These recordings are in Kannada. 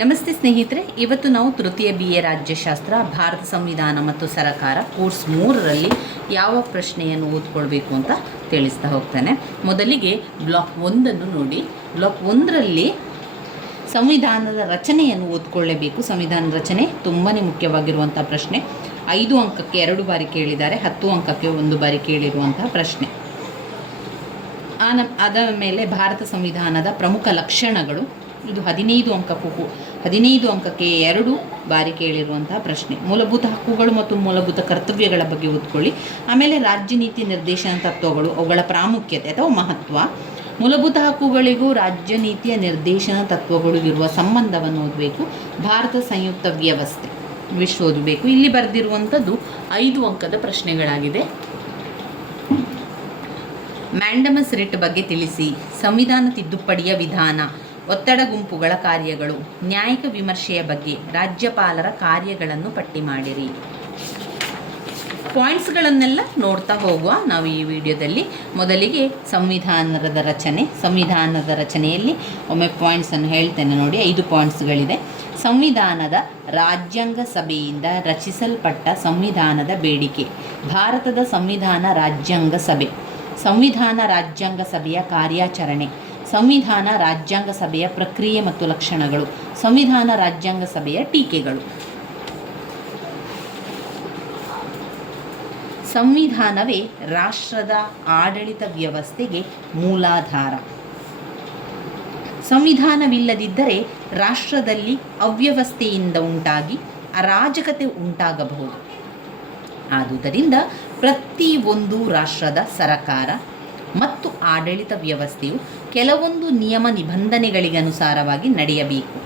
ನಮಸ್ತೆ ಸ್ನೇಹಿತರೆ, ಇವತ್ತು ನಾವು ತೃತೀಯ BA ರಾಜ್ಯಶಾಸ್ತ್ರ ಭಾರತ ಸಂವಿಧಾನ ಮತ್ತು ಸರಕಾರ ಕೋರ್ಸ್ 3ರಲ್ಲಿ ಯಾವ ಪ್ರಶ್ನೆಯನ್ನು ಓದ್ಕೊಳ್ಬೇಕು ಅಂತ ತಿಳಿಸ್ತಾ ಹೋಗ್ತಾನೆ. ಮೊದಲಿಗೆ ಬ್ಲಾಕ್ 1ಅನ್ನು ನೋಡಿ. ಬ್ಲಾಕ್ 1ರಲ್ಲಿ ಸಂವಿಧಾನದ ರಚನೆಯನ್ನು ಓದ್ಕೊಳ್ಳೇಬೇಕು. ಸಂವಿಧಾನದ ರಚನೆ ತುಂಬಾ ಮುಖ್ಯವಾಗಿರುವಂಥ ಪ್ರಶ್ನೆ. 5 ಅಂಕಕ್ಕೆ 2 ಬಾರಿ ಕೇಳಿದ್ದಾರೆ, 10 ಅಂಕಕ್ಕೆ 1 ಬಾರಿ ಕೇಳಿರುವಂತಹ ಪ್ರಶ್ನೆ. ಅದ ಮೇಲೆ ಭಾರತ ಸಂವಿಧಾನದ ಪ್ರಮುಖ ಲಕ್ಷಣಗಳು, ಇದು 15 ಅಂಕಕ್ಕೆ 2 ಬಾರಿ ಕೇಳಿರುವಂತಹ ಪ್ರಶ್ನೆ. ಮೂಲಭೂತ ಹಕ್ಕುಗಳು ಮತ್ತು ಮೂಲಭೂತ ಕರ್ತವ್ಯಗಳ ಬಗ್ಗೆ ಓದ್ಕೊಳ್ಳಿ. ಆಮೇಲೆ ರಾಜ್ಯ ನೀತಿ ನಿರ್ದೇಶನ ತತ್ವಗಳು, ಅವುಗಳ ಪ್ರಾಮುಖ್ಯತೆ ಅಥವಾ ಮಹತ್ವ, ಮೂಲಭೂತ ಹಕ್ಕುಗಳಿಗೂ ರಾಜ್ಯ ನೀತಿಯ ನಿರ್ದೇಶನ ತತ್ವಗಳು ಇರುವ ಸಂಬಂಧವನ್ನು ಓದಬೇಕು. ಭಾರತ ಸಂಯುಕ್ತ ವ್ಯವಸ್ಥೆ ವಿಶ್ವ ಓದಬೇಕು. ಇಲ್ಲಿ ಬರೆದಿರುವಂಥದ್ದು 5 ಅಂಕದ ಪ್ರಶ್ನೆಗಳಾಗಿದೆ. ಮ್ಯಾಂಡಮಸ್ ರಿಟ್ ಬಗ್ಗೆ ತಿಳಿಸಿ, ಸಂವಿಧಾನ ತಿದ್ದುಪಡಿಯ ವಿಧಾನ, ಒತ್ತಡ ಗುಂಪುಗಳ ಕಾರ್ಯಗಳು, ನ್ಯಾಯಿಕ ವಿಮರ್ಶೆಯ ಬಗ್ಗೆ, ರಾಜ್ಯಪಾಲರ ಕಾರ್ಯಗಳನ್ನು ಪಟ್ಟಿ ಮಾಡಿರಿ. ಪಾಯಿಂಟ್ಸ್ಗಳನ್ನೆಲ್ಲ ನೋಡ್ತಾ ಹೋಗುವ ನಾವು ಈ ವಿಡಿಯೋದಲ್ಲಿ. ಮೊದಲಿಗೆ ಸಂವಿಧಾನದ ರಚನೆ. ಸಂವಿಧಾನದ ರಚನೆಯಲ್ಲಿ ಒಮ್ಮೆ ಪಾಯಿಂಟ್ಸನ್ನು ಹೇಳ್ತೇನೆ ನೋಡಿ. 5 ಪಾಯಿಂಟ್ಸ್ಗಳಿದೆ. ಸಂವಿಧಾನದ ರಾಜ್ಯಾಂಗ ಸಭೆಯಿಂದ ರಚಿಸಲ್ಪಟ್ಟ ಸಂವಿಧಾನದ ಬೇಡಿಕೆ, ಭಾರತದ ಸಂವಿಧಾನ ರಾಜ್ಯಾಂಗ ಸಭೆ, ಸಂವಿಧಾನ ರಾಜ್ಯಾಂಗ ಸಭೆಯ ಕಾರ್ಯಾಚರಣೆ, ಸಂವಿಧಾನ ರಾಜ್ಯಾಂಗ ಸಭೆಯ ಪ್ರಕ್ರಿಯೆ ಮತ್ತು ಲಕ್ಷಣಗಳು, ಸಂವಿಧಾನ ರಾಜ್ಯಾಂಗ ಸಭೆಯ ಟೀಕೆಗಳು. ಸಂವಿಧಾನವೇ ರಾಷ್ಟ್ರದ ಆಡಳಿತ ವ್ಯವಸ್ಥೆಗೆ ಮೂಲಾಧಾರ. ಸಂವಿಧಾನವಿಲ್ಲದಿದ್ದರೆ ರಾಷ್ಟ್ರದಲ್ಲಿ ಅವ್ಯವಸ್ಥೆಯಿಂದ ಉಂಟಾಗಿ ಅರಾಜಕತೆ ಉಂಟಾಗಬಹುದು. ಆದುದರಿಂದ ಪ್ರತಿಯೊಂದು ರಾಷ್ಟ್ರದ ಸರಕಾರ ಮತ್ತು ಆಡಳಿತ ವ್ಯವಸ್ಥೆಯು ಕೆಲವೊಂದು ನಿಯಮ ನಿಬಂಧನೆಗಳಿಗನುಸಾರವಾಗಿ ನಡೆಯಬೇಕು.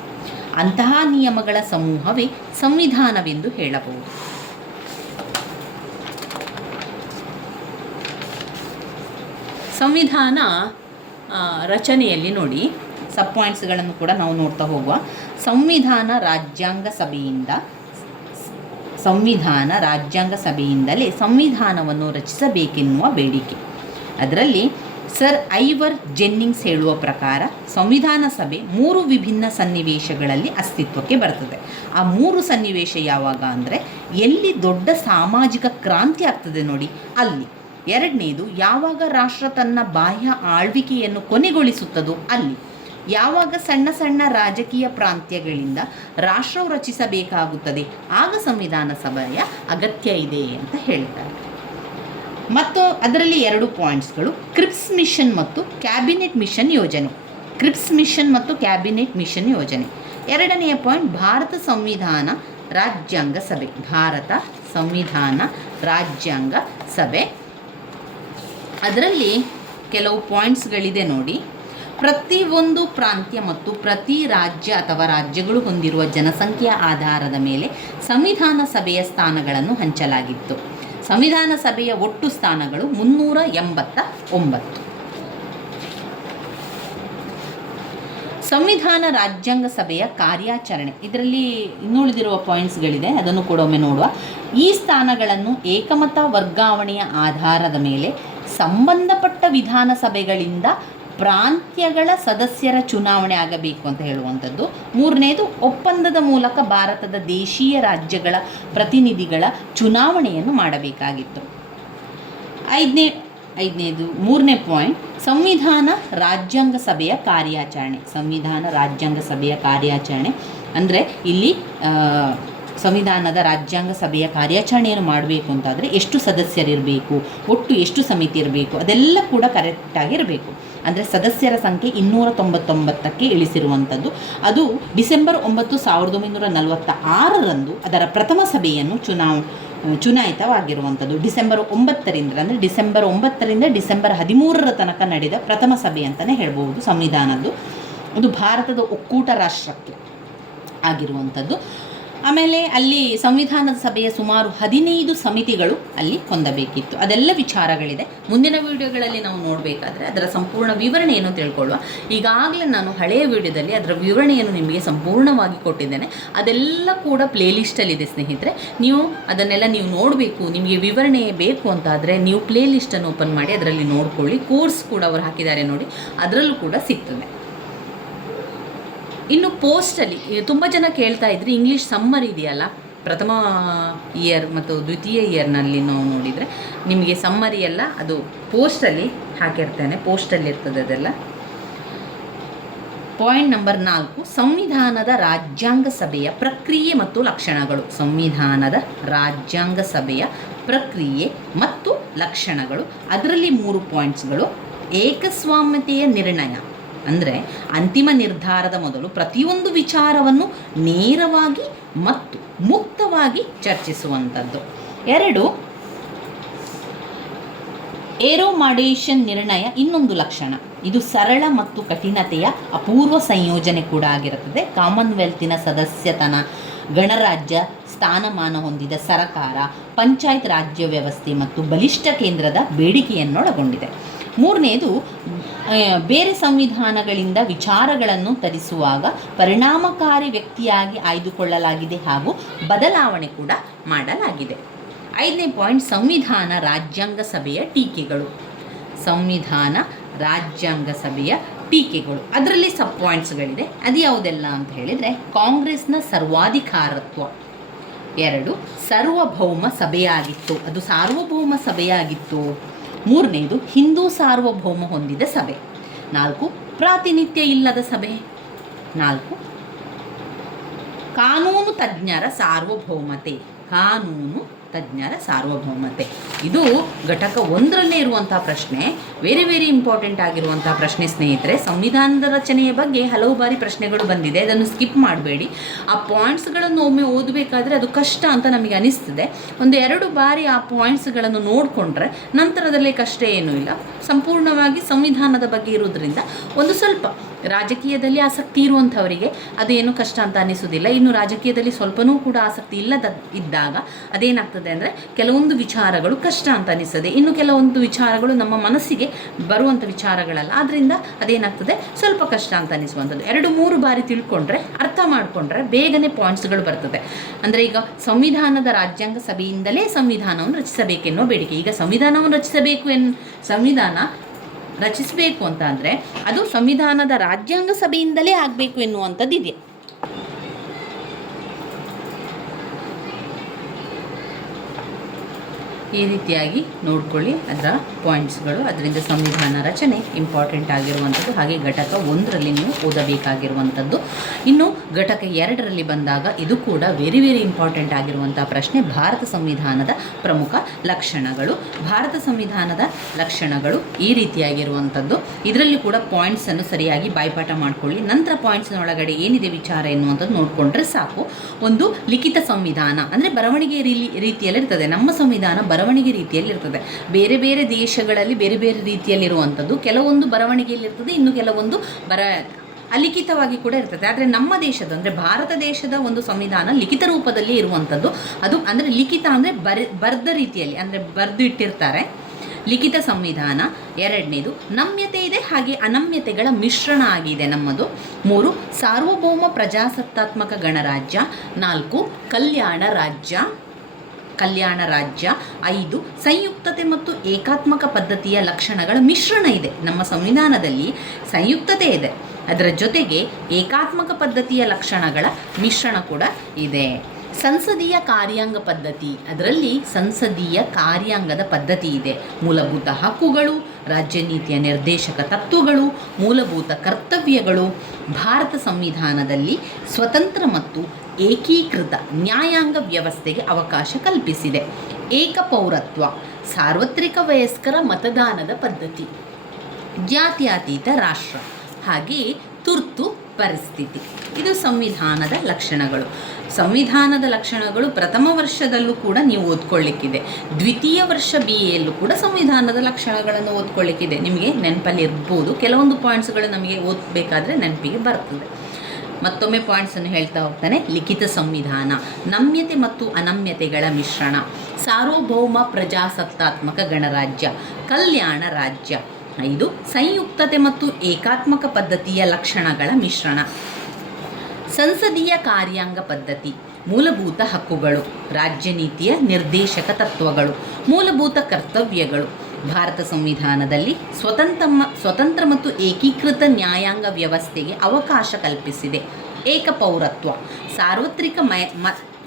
ಅಂತಹ ನಿಯಮಗಳ ಸಮೂಹವೇ ಸಂವಿಧಾನವೆಂದು ಹೇಳಬಹುದು. ಸಂವಿಧಾನ ರಚನೆಯಲ್ಲಿ ನೋಡಿ, ಸಬ್ ಪಾಯಿಂಟ್ಸ್ಗಳನ್ನು ಕೂಡ ನಾವು ನೋಡ್ತಾ ಹೋಗುವ. ಸಂವಿಧಾನ ರಾಜ್ಯಾಂಗ ಸಭೆಯಿಂದಲೇ ಸಂವಿಧಾನವನ್ನು ರಚಿಸಬೇಕೆನ್ನುವ ಬೇಡಿಕೆ. ಅದರಲ್ಲಿ ಸರ್ ಐವರ್ ಜೆನ್ನಿಂಗ್ಸ್ ಹೇಳುವ ಪ್ರಕಾರ ಸಂವಿಧಾನ ಸಭೆ 3 ವಿಭಿನ್ನ ಸನ್ನಿವೇಶಗಳಲ್ಲಿ ಅಸ್ತಿತ್ವಕ್ಕೆ ಬರ್ತದೆ. ಆ 3 ಸನ್ನಿವೇಶ ಯಾವಾಗ ಅಂದರೆ, ಎಲ್ಲಿ ದೊಡ್ಡ ಸಾಮಾಜಿಕ ಕ್ರಾಂತಿ ಆಗ್ತದೆ ನೋಡಿ ಅಲ್ಲಿ. 2ನೇದು, ಯಾವಾಗ ರಾಷ್ಟ್ರ ತನ್ನ ಬಾಹ್ಯ ಆಳ್ವಿಕೆಯನ್ನು ಕೊನೆಗೊಳಿಸುತ್ತದೋ ಅಲ್ಲಿ. ಯಾವಾಗ ಸಣ್ಣ ಸಣ್ಣ ರಾಜಕೀಯ ಪ್ರಾಂತ್ಯಗಳಿಂದ ರಾಷ್ಟ್ರವು ರಚಿಸಬೇಕಾಗುತ್ತದೆ ಆಗ ಸಂವಿಧಾನ ಸಭೆಯ ಅಗತ್ಯ ಇದೆ ಅಂತ ಹೇಳ್ತಾರೆ. ಮತ್ತು ಅದರಲ್ಲಿ 2 ಪಾಯಿಂಟ್ಸ್ಗಳು, ಕ್ರಿಪ್ಸ್ ಮಿಷನ್ ಮತ್ತು ಕ್ಯಾಬಿನೆಟ್ ಮಿಷನ್ ಯೋಜನೆ. ಕ್ರಿಪ್ಸ್ ಮಿಷನ್ ಮತ್ತು ಕ್ಯಾಬಿನೆಟ್ ಮಿಷನ್ ಯೋಜನೆ. 2ನೆಯ ಪಾಯಿಂಟ್, ಭಾರತ ಸಂವಿಧಾನ ರಾಜ್ಯಾಂಗ ಸಭೆ. ಭಾರತ ಸಂವಿಧಾನ ರಾಜ್ಯಾಂಗ ಸಭೆ. ಅದರಲ್ಲಿ ಕೆಲವು ಪಾಯಿಂಟ್ಸ್ಗಳಿದೆ ನೋಡಿ. ಪ್ರತಿಯೊಂದು ಪ್ರಾಂತ್ಯ ಮತ್ತು ಪ್ರತಿ ರಾಜ್ಯ ಅಥವಾ ರಾಜ್ಯಗಳು ಹೊಂದಿರುವ ಜನಸಂಖ್ಯೆಯ ಆಧಾರದ ಮೇಲೆ ಸಂವಿಧಾನ ಸಭೆಯ ಸ್ಥಾನಗಳನ್ನು ಹಂಚಲಾಗಿತ್ತು. ಸಂವಿಧಾನ ಸಭೆಯ ಒಟ್ಟು ಸ್ಥಾನಗಳು 389. ಸಂವಿಧಾನ ರಾಜ್ಯಾಂಗ ಸಭೆಯ ಕಾರ್ಯಾಚರಣೆ. ಇದರಲ್ಲಿ ಇನ್ನುಳಿದಿರುವ ಪಾಯಿಂಟ್ಸ್ಗಳಿದೆ, ಅದನ್ನು ಕೂಡ ಒಮ್ಮೆ ನೋಡುವ. ಈ ಸ್ಥಾನಗಳನ್ನು ಏಕಮತ ವರ್ಗಾವಣೆಯ ಆಧಾರದ ಮೇಲೆ ಸಂಬಂಧಪಟ್ಟ ವಿಧಾನಸಭೆಗಳಿಂದ ಪ್ರಾಂತ್ಯಗಳ ಸದಸ್ಯರ ಚುನಾವಣೆ ಆಗಬೇಕು ಅಂತ ಹೇಳುವಂಥದ್ದು. 3ನೇದು, ಒಪ್ಪಂದದ ಮೂಲಕ ಭಾರತದ ದೇಶೀಯ ರಾಜ್ಯಗಳ ಪ್ರತಿನಿಧಿಗಳ ಚುನಾವಣೆಯನ್ನು ಮಾಡಬೇಕಾಗಿತ್ತು. 3ನೇ ಪಾಯಿಂಟ್, ಸಂವಿಧಾನ ರಾಜ್ಯಾಂಗ ಸಭೆಯ ಕಾರ್ಯಾಚರಣೆ. ಸಂವಿಧಾನ ರಾಜ್ಯಾಂಗ ಸಭೆಯ ಕಾರ್ಯಾಚರಣೆ ಅಂದರೆ ಇಲ್ಲಿ ಸಂವಿಧಾನದ ರಾಜ್ಯಾಂಗ ಸಭೆಯ ಕಾರ್ಯಾಚರಣೆಯನ್ನು ಮಾಡಬೇಕು ಅಂತಾದರೆ ಎಷ್ಟು ಸದಸ್ಯರಿರಬೇಕು, ಒಟ್ಟು ಎಷ್ಟು ಸಮಿತಿ ಇರಬೇಕು, ಅದೆಲ್ಲ ಕೂಡ ಕರೆಕ್ಟಾಗಿರಬೇಕು. ಅಂದರೆ ಸದಸ್ಯರ ಸಂಖ್ಯೆ 299ಕ್ಕೆ ಇಳಿಸಿರುವಂಥದ್ದು. ಅದು ಡಿಸೆಂಬರ್ 9, 1946ರಂದು ಅದರ ಪ್ರಥಮ ಸಭೆಯನ್ನು ಚುನಾಯಿತವಾಗಿರುವಂಥದ್ದು. ಡಿಸೆಂಬರ್ 9ರಿಂದ ಅಂದರೆ ಡಿಸೆಂಬರ್ 9ರಿಂದ ಡಿಸೆಂಬರ್ 13ರ ತನಕ ನಡೆದ ಪ್ರಥಮ ಸಭೆ ಅಂತಲೇ ಹೇಳ್ಬೋದು ಸಂವಿಧಾನದ್ದು. ಅದು ಭಾರತದ ಒಕ್ಕೂಟ ರಾಷ್ಟ್ರಕ್ಕೆ ಆಗಿರುವಂಥದ್ದು. ಆಮೇಲೆ ಅಲ್ಲಿ ಸಂವಿಧಾನದ ಸಭೆಯ ಸುಮಾರು 15 ಸಮಿತಿಗಳು ಅಲ್ಲಿ ಹೊಂದಬೇಕಿತ್ತು. ಅದೆಲ್ಲ ವಿಚಾರಗಳಿದೆ. ಮುಂದಿನ ವಿಡಿಯೋಗಳಲ್ಲಿ ನಾವು ನೋಡಬೇಕಾದ್ರೆ ಅದರ ಸಂಪೂರ್ಣ ವಿವರಣೆಯನ್ನು ತಿಳ್ಕೊಳ್ಳುವ. ಈಗಾಗಲೇ ನಾನು ಹಳೆಯ ವಿಡಿಯೋದಲ್ಲಿ ಅದರ ವಿವರಣೆಯನ್ನು ನಿಮಗೆ ಸಂಪೂರ್ಣವಾಗಿ ಕೊಟ್ಟಿದ್ದೇನೆ. ಅದೆಲ್ಲ ಕೂಡ ಪ್ಲೇಲಿಸ್ಟಲ್ಲಿದೆ ಸ್ನೇಹಿತರೆ. ಅದನ್ನೆಲ್ಲ ನೀವು ನೋಡಬೇಕು. ನಿಮಗೆ ವಿವರಣೆ ಬೇಕು ಅಂತಾದರೆ ನೀವು ಪ್ಲೇಲಿಸ್ಟನ್ನು ಓಪನ್ ಮಾಡಿ ಅದರಲ್ಲಿ ನೋಡ್ಕೊಳ್ಳಿ. ಕೋರ್ಸ್ ಕೂಡ ಅವರು ಹಾಕಿದ್ದಾರೆ ನೋಡಿ, ಅದರಲ್ಲೂ ಕೂಡ ಸಿಗ್ತದೆ. ಇನ್ನು ಪೋಸ್ಟಲ್ಲಿ ತುಂಬ ಜನ ಕೇಳ್ತಾ ಇದ್ರಿ, ಇಂಗ್ಲೀಷ್ ಸಮ್ಮರ್ ಇದೆಯಲ್ಲ ಪ್ರಥಮ ಇಯರ್ ಮತ್ತು ದ್ವಿತೀಯ ಇಯರ್ನಲ್ಲಿ ನಾವು ನೋಡಿದರೆ ನಿಮಗೆ ಸಮ್ಮರಿ ಎಲ್ಲ ಅದು ಪೋಸ್ಟಲ್ಲಿ ಹಾಕಿರ್ತೇನೆ, ಪೋಸ್ಟಲ್ಲಿ ಇರ್ತದೆ ಅದೆಲ್ಲ. ಪಾಯಿಂಟ್ ನಂಬರ್ 4, ಸಂವಿಧಾನದ ರಾಜ್ಯಾಂಗ ಸಭೆಯ ಪ್ರಕ್ರಿಯೆ ಮತ್ತು ಲಕ್ಷಣಗಳು. ಸಂವಿಧಾನದ ರಾಜ್ಯಾಂಗ ಸಭೆಯ ಪ್ರಕ್ರಿಯೆ ಮತ್ತು ಲಕ್ಷಣಗಳು. ಅದರಲ್ಲಿ 3 ಪಾಯಿಂಟ್ಸ್ಗಳು. ಏಕಸ್ವಾಮ್ಯತೆಯ ನಿರ್ಣಯ ಅಂದರೆ ಅಂತಿಮ ನಿರ್ಧಾರದ ಮೊದಲು ಪ್ರತಿಯೊಂದು ವಿಚಾರವನ್ನು ನೇರವಾಗಿ ಮತ್ತು ಮುಕ್ತವಾಗಿ ಚರ್ಚಿಸುವಂಥದ್ದು. 2, ಏರೋಮಾಡೇಷನ್ ನಿರ್ಣಯ ಇನ್ನೊಂದು ಲಕ್ಷಣ. ಇದು ಸರಳ ಮತ್ತು ಕಠಿಣತೆಯ ಅಪೂರ್ವ ಸಂಯೋಜನೆ ಕೂಡ ಆಗಿರುತ್ತದೆ. ಕಾಮನ್ವೆಲ್ತಿನ ಸದಸ್ಯತನ, ಗಣರಾಜ್ಯ ಸ್ಥಾನಮಾನ ಹೊಂದಿದ ಸರಕಾರ, ಪಂಚಾಯತ್ ರಾಜ್ಯ ವ್ಯವಸ್ಥೆ ಮತ್ತು ಬಲಿಷ್ಠ ಕೇಂದ್ರದ ಬೇಡಿಕೆಯನ್ನೊಳಗೊಂಡಿದೆ. 3ನೇದು, ಬೇರೆ ಸಂವಿಧಾನಗಳಿಂದ ವಿಚಾರಗಳನ್ನು ತರಿಸುವಾಗ ಪರಿಣಾಮಕಾರಿ ವ್ಯಕ್ತಿಯಾಗಿ ಆಯ್ದುಕೊಳ್ಳಲಾಗಿದೆ ಹಾಗೂ ಬದಲಾವಣೆ ಕೂಡ ಮಾಡಲಾಗಿದೆ. 5ನೇ ಪಾಯಿಂಟ್, ಸಂವಿಧಾನ ರಾಜ್ಯಾಂಗ ಸಭೆಯ ಟೀಕೆಗಳು. ಸಂವಿಧಾನ ರಾಜ್ಯಾಂಗ ಸಭೆಯ ಟೀಕೆಗಳು, ಅದರಲ್ಲಿ ಸಬ್ ಪಾಯಿಂಟ್ಸ್ಗಳಿದೆ. ಅದು ಯಾವುದೆಲ್ಲ ಅಂತ ಹೇಳಿದರೆ, ಕಾಂಗ್ರೆಸ್ನ ಸರ್ವಾಧಿಕಾರತ್ವ. 2, ಸಾರ್ವಭೌಮ ಸಭೆಯಾಗಿತ್ತು, ಅದು ಸಾರ್ವಭೌಮ ಸಭೆಯಾಗಿತ್ತು. 3ನೇದು, ಹಿಂದೂ ಸಾರ್ವಭೌಮ ಹೊಂದಿದ ಸಭೆ. 4, ಪ್ರಾತಿನಿಧ್ಯ ಇಲ್ಲದ ಸಭೆ. 4, ಕಾನೂನು ತಜ್ಞರ ಸಾರ್ವಭೌಮತೆ. ಕಾನೂನು ತಜ್ಞರ ಸಾರ್ವಭೌಮತೆ. ಇದು ಘಟಕ 1ರಲ್ಲೇ ಇರುವಂಥ ಪ್ರಶ್ನೆ, ವೆರಿ ಇಂಪಾರ್ಟೆಂಟ್ ಆಗಿರುವಂಥ ಪ್ರಶ್ನೆ ಸ್ನೇಹಿತರೆ. ಸಂವಿಧಾನದ ರಚನೆಯ ಬಗ್ಗೆ ಹಲವು ಬಾರಿ ಪ್ರಶ್ನೆಗಳು ಬಂದಿದೆ, ಅದನ್ನು ಸ್ಕಿಪ್ ಮಾಡಬೇಡಿ. ಆ ಪಾಯಿಂಟ್ಸ್ಗಳನ್ನು ಒಮ್ಮೆ ಓದಬೇಕಾದ್ರೆ ಅದು ಕಷ್ಟ ಅಂತ ನಮಗೆ ಅನಿಸ್ತದೆ. 1-2 ಬಾರಿ ಆ ಪಾಯಿಂಟ್ಸ್ಗಳನ್ನು ನೋಡಿಕೊಂಡ್ರೆ ನಂತರದಲ್ಲಿ ಕಷ್ಟ ಏನೂ ಇಲ್ಲ. ಸಂಪೂರ್ಣವಾಗಿ ಸಂವಿಧಾನದ ಬಗ್ಗೆ ಇರೋದ್ರಿಂದ ಒಂದು ಸ್ವಲ್ಪ ರಾಜಕೀಯದಲ್ಲಿ ಆಸಕ್ತಿ ಇರುವಂಥವರಿಗೆ ಅದೇನು ಕಷ್ಟ ಅಂತ ಅನಿಸೋದಿಲ್ಲ. ಇನ್ನು ರಾಜಕೀಯದಲ್ಲಿ ಸ್ವಲ್ಪನೂ ಕೂಡ ಆಸಕ್ತಿ ಇದ್ದಾಗ ಅದೇನಾಗ್ತದೆ ಅಂದರೆ ಕೆಲವೊಂದು ವಿಚಾರಗಳು ಕಷ್ಟ ಅಂತ ಅನಿಸ್ತದೆ, ಇನ್ನು ಕೆಲವೊಂದು ವಿಚಾರಗಳು ನಮ್ಮ ಮನಸ್ಸಿಗೆ ಬರುವಂಥ ವಿಚಾರಗಳಲ್ಲ, ಆದ್ದರಿಂದ ಅದೇನಾಗ್ತದೆ ಸ್ವಲ್ಪ ಕಷ್ಟ ಅಂತ ಅನಿಸುವಂಥದ್ದು. 2-3 ಬಾರಿ ತಿಳ್ಕೊಂಡ್ರೆ, ಅರ್ಥ ಮಾಡಿಕೊಂಡ್ರೆ ಬೇಗನೆ ಪಾಯಿಂಟ್ಸ್ಗಳು ಬರ್ತದೆ. ಅಂದರೆ ಈಗ ಸಂವಿಧಾನದ ರಾಜ್ಯಾಂಗ ಸಭೆಯಿಂದಲೇ ಸಂವಿಧಾನವನ್ನು ರಚಿಸಬೇಕೆನ್ನೋ ಬೇಡಿಕೆ. ಈಗ ಸಂವಿಧಾನವನ್ನು ಸಂವಿಧಾನ ರಚಿಸಬೇಕು ಅಂತ ಅಂದರೆ ಅದು ಸಂವಿಧಾನದ ರಾಜ್ಯಾಂಗ ಸಭೆಯಿಂದಲೇ ಆಗಬೇಕು ಎನ್ನುವಂಥದ್ದಿದೆ. ಈ ರೀತಿಯಾಗಿ ನೋಡ್ಕೊಳ್ಳಿ ಅದರ ಪಾಯಿಂಟ್ಸ್ಗಳು. ಅದರಿಂದ ಸಂವಿಧಾನ ರಚನೆ ಇಂಪಾರ್ಟೆಂಟ್ ಆಗಿರುವಂಥದ್ದು. ಹಾಗೆ ಘಟಕ 1ರಲ್ಲಿ ನೀವು ಓದಬೇಕಾಗಿರುವಂಥದ್ದು. ಇನ್ನು ಘಟಕ 2ರಲ್ಲಿ ಬಂದಾಗ ಇದು ಕೂಡ ವೆರಿ ಇಂಪಾರ್ಟೆಂಟ್ ಆಗಿರುವಂಥ ಪ್ರಶ್ನೆ, ಭಾರತ ಸಂವಿಧಾನದ ಪ್ರಮುಖ ಲಕ್ಷಣಗಳು. ಭಾರತ ಸಂವಿಧಾನದ ಲಕ್ಷಣಗಳು ಈ ರೀತಿಯಾಗಿರುವಂಥದ್ದು. ಇದರಲ್ಲಿ ಕೂಡ ಪಾಯಿಂಟ್ಸನ್ನು ಸರಿಯಾಗಿ ಬಾಯ್ಪಾಠ ಮಾಡಿಕೊಳ್ಳಿ. ನಂತರ ಪಾಯಿಂಟ್ಸ್ನೊಳಗಡೆ ಏನಿದೆ ವಿಚಾರ ಎನ್ನುವಂಥದ್ದು ನೋಡಿಕೊಂಡ್ರೆ ಸಾಕು. ಒಂದು, ಲಿಖಿತ ಸಂವಿಧಾನ ಅಂದರೆ ಬರವಣಿಗೆ ರೀತಿಯಲ್ಲಿರ್ತದೆ. ನಮ್ಮ ಸಂವಿಧಾನ ಬರವಣಿಗೆ ರೀತಿಯಲ್ಲಿರ್ತದೆ. ಬೇರೆ ಬೇರೆ ದೇಶಗಳಲ್ಲಿ ಬೇರೆ ಬೇರೆ ರೀತಿಯಲ್ಲಿರುವಂಥದ್ದು. ಕೆಲವೊಂದು ಬರವಣಿಗೆಯಲ್ಲಿರ್ತದೆ, ಇನ್ನು ಕೆಲವೊಂದು ಅಲಿಖಿತವಾಗಿ ಕೂಡ ಇರ್ತದೆ. ಆದರೆ ನಮ್ಮ ದೇಶದ ಅಂದರೆ ಭಾರತ ದೇಶದ ಒಂದು ಸಂವಿಧಾನ ಲಿಖಿತ ರೂಪದಲ್ಲಿ ಇರುವಂಥದ್ದು. ಅದು ಅಂದರೆ ಲಿಖಿತ ಅಂದರೆ ಬರೆದ ರೀತಿಯಲ್ಲಿ, ಅಂದರೆ ಬರೆದು ಇಟ್ಟಿರ್ತಾರೆ, ಲಿಖಿತ ಸಂವಿಧಾನ. 2ನೇದು, ನಮ್ಯತೆ ಇದೆ ಹಾಗೆ ಅನಮ್ಯತೆಗಳ ಮಿಶ್ರಣ ಆಗಿದೆ ನಮ್ಮದು. 3, ಸಾರ್ವಭೌಮ ಪ್ರಜಾಸತ್ತಾತ್ಮಕ ಗಣರಾಜ್ಯ. 4, ಕಲ್ಯಾಣ ರಾಜ್ಯ. 5, ಸಂಯುಕ್ತತೆ ಮತ್ತು ಏಕಾತ್ಮಕ ಪದ್ಧತಿಯ ಲಕ್ಷಣಗಳ ಮಿಶ್ರಣ ಇದೆ. ನಮ್ಮ ಸಂವಿಧಾನದಲ್ಲಿ ಸಂಯುಕ್ತತೆ ಇದೆ, ಅದರ ಜೊತೆಗೆ ಏಕಾತ್ಮಕ ಪದ್ಧತಿಯ ಲಕ್ಷಣಗಳ ಮಿಶ್ರಣ ಕೂಡ ಇದೆ. ಸಂಸದೀಯ ಕಾರ್ಯಾಂಗ ಪದ್ಧತಿ, ಅದರಲ್ಲಿ ಸಂಸದೀಯ ಕಾರ್ಯಾಂಗದ ಪದ್ಧತಿ ಇದೆ. ಮೂಲಭೂತ ಹಕ್ಕುಗಳು, ರಾಜ್ಯ ನೀತಿಯ ನಿರ್ದೇಶಕ ತತ್ವಗಳು, ಮೂಲಭೂತ ಕರ್ತವ್ಯಗಳು. ಭಾರತ ಸಂವಿಧಾನದಲ್ಲಿ ಸ್ವತಂತ್ರ ಮತ್ತು ಏಕೀಕೃತ ನ್ಯಾಯಾಂಗ ವ್ಯವಸ್ಥೆಗೆ ಅವಕಾಶ ಕಲ್ಪಿಸಿದೆ. ಏಕಪೌರತ್ವ, ಸಾರ್ವತ್ರಿಕ ವಯಸ್ಕರ ಮತದಾನದ ಪದ್ಧತಿ, ಜಾತ್ಯತೀತ ರಾಷ್ಟ್ರ, ಹಾಗೆಯೇ ತುರ್ತು ಪರಿಸ್ಥಿತಿ. ಇದು ಸಂವಿಧಾನದ ಲಕ್ಷಣಗಳು. ಸಂವಿಧಾನದ ಲಕ್ಷಣಗಳು ಪ್ರಥಮ ವರ್ಷದಲ್ಲೂ ಕೂಡ ನೀವು ಓದ್ಕೊಳ್ಳಿಕ್ಕಿದೆ. ದ್ವಿತೀಯ ವರ್ಷ BAಯಲ್ಲೂ ಕೂಡ ಸಂವಿಧಾನದ ಲಕ್ಷಣಗಳನ್ನು ಓದ್ಕೊಳ್ಳಿಕ್ಕಿದೆ. ನಿಮಗೆ ನೆನಪಲ್ಲಿ ಇರ್ಬೋದು. ಕೆಲವೊಂದು ಪಾಯಿಂಟ್ಸ್ಗಳು ನಮಗೆ ಓದಬೇಕಾದ್ರೆ ನೆನಪಿಗೆ ಬರ್ತದೆ. ಮತ್ತೊಮ್ಮೆ ಪಾಯಿಂಟ್ಸನ್ನು ಹೇಳ್ತಾ ಹೋಗ್ತಾನೆ. ಲಿಖಿತ ಸಂವಿಧಾನ, ನಮ್ಯತೆ ಮತ್ತು ಅನಮ್ಯತೆಗಳ ಮಿಶ್ರಣ, ಸಾರ್ವಭೌಮ ಪ್ರಜಾಸತ್ತಾತ್ಮಕ ಗಣರಾಜ್ಯ, ಕಲ್ಯಾಣ ರಾಜ್ಯ. 5, ಸಂಯುಕ್ತತೆ ಮತ್ತು ಏಕಾತ್ಮಕ ಪದ್ಧತಿಯ ಲಕ್ಷಣಗಳ ಮಿಶ್ರಣ, ಸಂಸದೀಯ ಕಾರ್ಯಾಂಗ ಪದ್ಧತಿ, ಮೂಲಭೂತ ಹಕ್ಕುಗಳು, ರಾಜ್ಯ ನೀತಿಯ ನಿರ್ದೇಶಕ ತತ್ವಗಳು, ಮೂಲಭೂತ ಕರ್ತವ್ಯಗಳು, ಭಾರತ ಸಂವಿಧಾನದಲ್ಲಿ ಸ್ವತಂತ್ರ ಮತ್ತು ಏಕೀಕೃತ ನ್ಯಾಯಾಂಗ ವ್ಯವಸ್ಥೆಗೆ ಅವಕಾಶ ಕಲ್ಪಿಸಿದೆ. ಏಕಪೌರತ್ವ,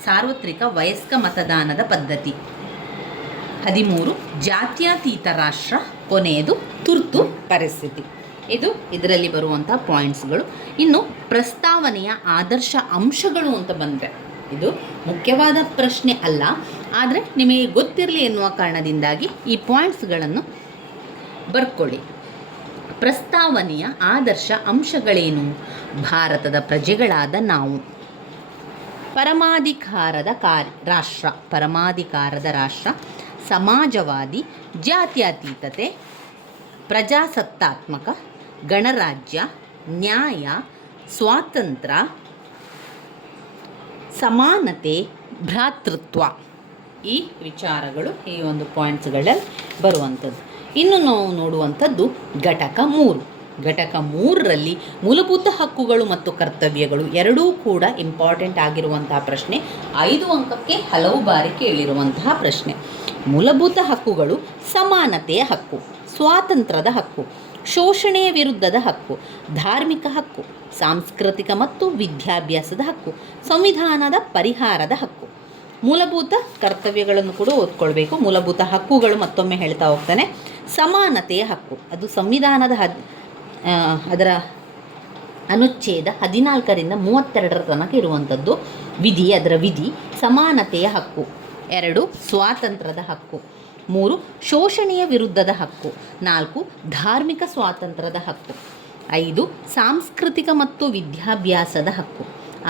ಸಾರ್ವತ್ರಿಕ ವಯಸ್ಕ ಮತದಾನದ ಪದ್ಧತಿ. 13 ಜಾತ್ಯತೀತ ರಾಷ್ಟ್ರ. ಕೊನೆಯದು ತುರ್ತು ಪರಿಸ್ಥಿತಿ. ಇದು ಇದರಲ್ಲಿ ಬರುವಂಥ ಪಾಯಿಂಟ್ಸ್ಗಳು. ಇನ್ನು ಪ್ರಸ್ತಾವನೆಯ ಆದರ್ಶ ಅಂಶಗಳು ಅಂತ ಬಂದರೆ, ಇದು ಮುಖ್ಯವಾದ ಪ್ರಶ್ನೆ ಅಲ್ಲ, ಆದರೆ ನಿಮಗೆ ಗೊತ್ತಿರಲಿ ಎನ್ನುವ ಕಾರಣದಿಂದಾಗಿ ಈ ಪಾಯಿಂಟ್ಸ್ಗಳನ್ನು ಬರ್ಕೊಳ್ಳಿ. ಪ್ರಸ್ತಾವನೆಯ ಆದರ್ಶ ಅಂಶಗಳೇನು? ಭಾರತದ ಪ್ರಜೆಗಳಾದ ನಾವು ಪರಮಾಧಿಕಾರದ ರಾಷ್ಟ್ರ, ಸಮಾಜವಾದಿ, ಜಾತ್ಯತೀತತೆ, ಪ್ರಜಾಸತ್ತಾತ್ಮಕ, ಗಣರಾಜ್ಯ, ನ್ಯಾಯ, ಸ್ವಾತಂತ್ರ್ಯ, ಸಮಾನತೆ, ಭ್ರಾತೃತ್ವ. ಈ ವಿಚಾರಗಳು ಈ ಒಂದು ಪಾಯಿಂಟ್ಸ್ಗಳಲ್ಲಿ ಬರುವಂಥದ್ದು. ಇನ್ನು ನಾವು ನೋಡುವಂಥದ್ದು ಘಟಕ 3. ಘಟಕ 3ರಲ್ಲಿ ಮೂಲಭೂತ ಹಕ್ಕುಗಳು ಮತ್ತು ಕರ್ತವ್ಯಗಳು ಎರಡೂ ಕೂಡ ಇಂಪಾರ್ಟೆಂಟ್ ಆಗಿರುವಂತಹ ಪ್ರಶ್ನೆ. 5 ಅಂಕಕ್ಕೆ ಹಲವು ಬಾರಿ ಕೇಳಿರುವಂತಹ ಪ್ರಶ್ನೆ. ಮೂಲಭೂತ ಹಕ್ಕುಗಳು ಸಮಾನತೆಯ ಹಕ್ಕು, ಸ್ವಾತಂತ್ರ್ಯದ ಹಕ್ಕು, ಶೋಷಣೆಯ ವಿರುದ್ಧದ ಹಕ್ಕು, ಧಾರ್ಮಿಕ ಹಕ್ಕು, ಸಾಂಸ್ಕೃತಿಕ ಮತ್ತು ವಿದ್ಯಾಭ್ಯಾಸದ ಹಕ್ಕು, ಸಂವಿಧಾನದ ಪರಿಹಾರದ ಹಕ್ಕು. ಮೂಲಭೂತ ಕರ್ತವ್ಯಗಳನ್ನು ಕೂಡ ಓದ್ಕೊಳ್ಬೇಕು. ಮೂಲಭೂತ ಹಕ್ಕುಗಳು ಮತ್ತೊಮ್ಮೆ ಹೇಳ್ತಾ ಹೋಗ್ತಾನೆ. ಸಮಾನತೆಯ ಹಕ್ಕು, ಅದು ಸಂವಿಧಾನದ ಅದರ ಅನುಚ್ಛೇದ 14ರಿಂದ 32 ತನಕ ಇರುವಂಥದ್ದು ಅದರ ವಿಧಿ. ಸಮಾನತೆಯ ಹಕ್ಕು. 2 ಸ್ವಾತಂತ್ರ್ಯದ ಹಕ್ಕು. 3 ಶೋಷಣೆಯ ವಿರುದ್ಧದ ಹಕ್ಕು. 4 ಧಾರ್ಮಿಕ ಸ್ವಾತಂತ್ರ್ಯದ ಹಕ್ಕು. 5 ಸಾಂಸ್ಕೃತಿಕ ಮತ್ತು ವಿದ್ಯಾಭ್ಯಾಸದ ಹಕ್ಕು.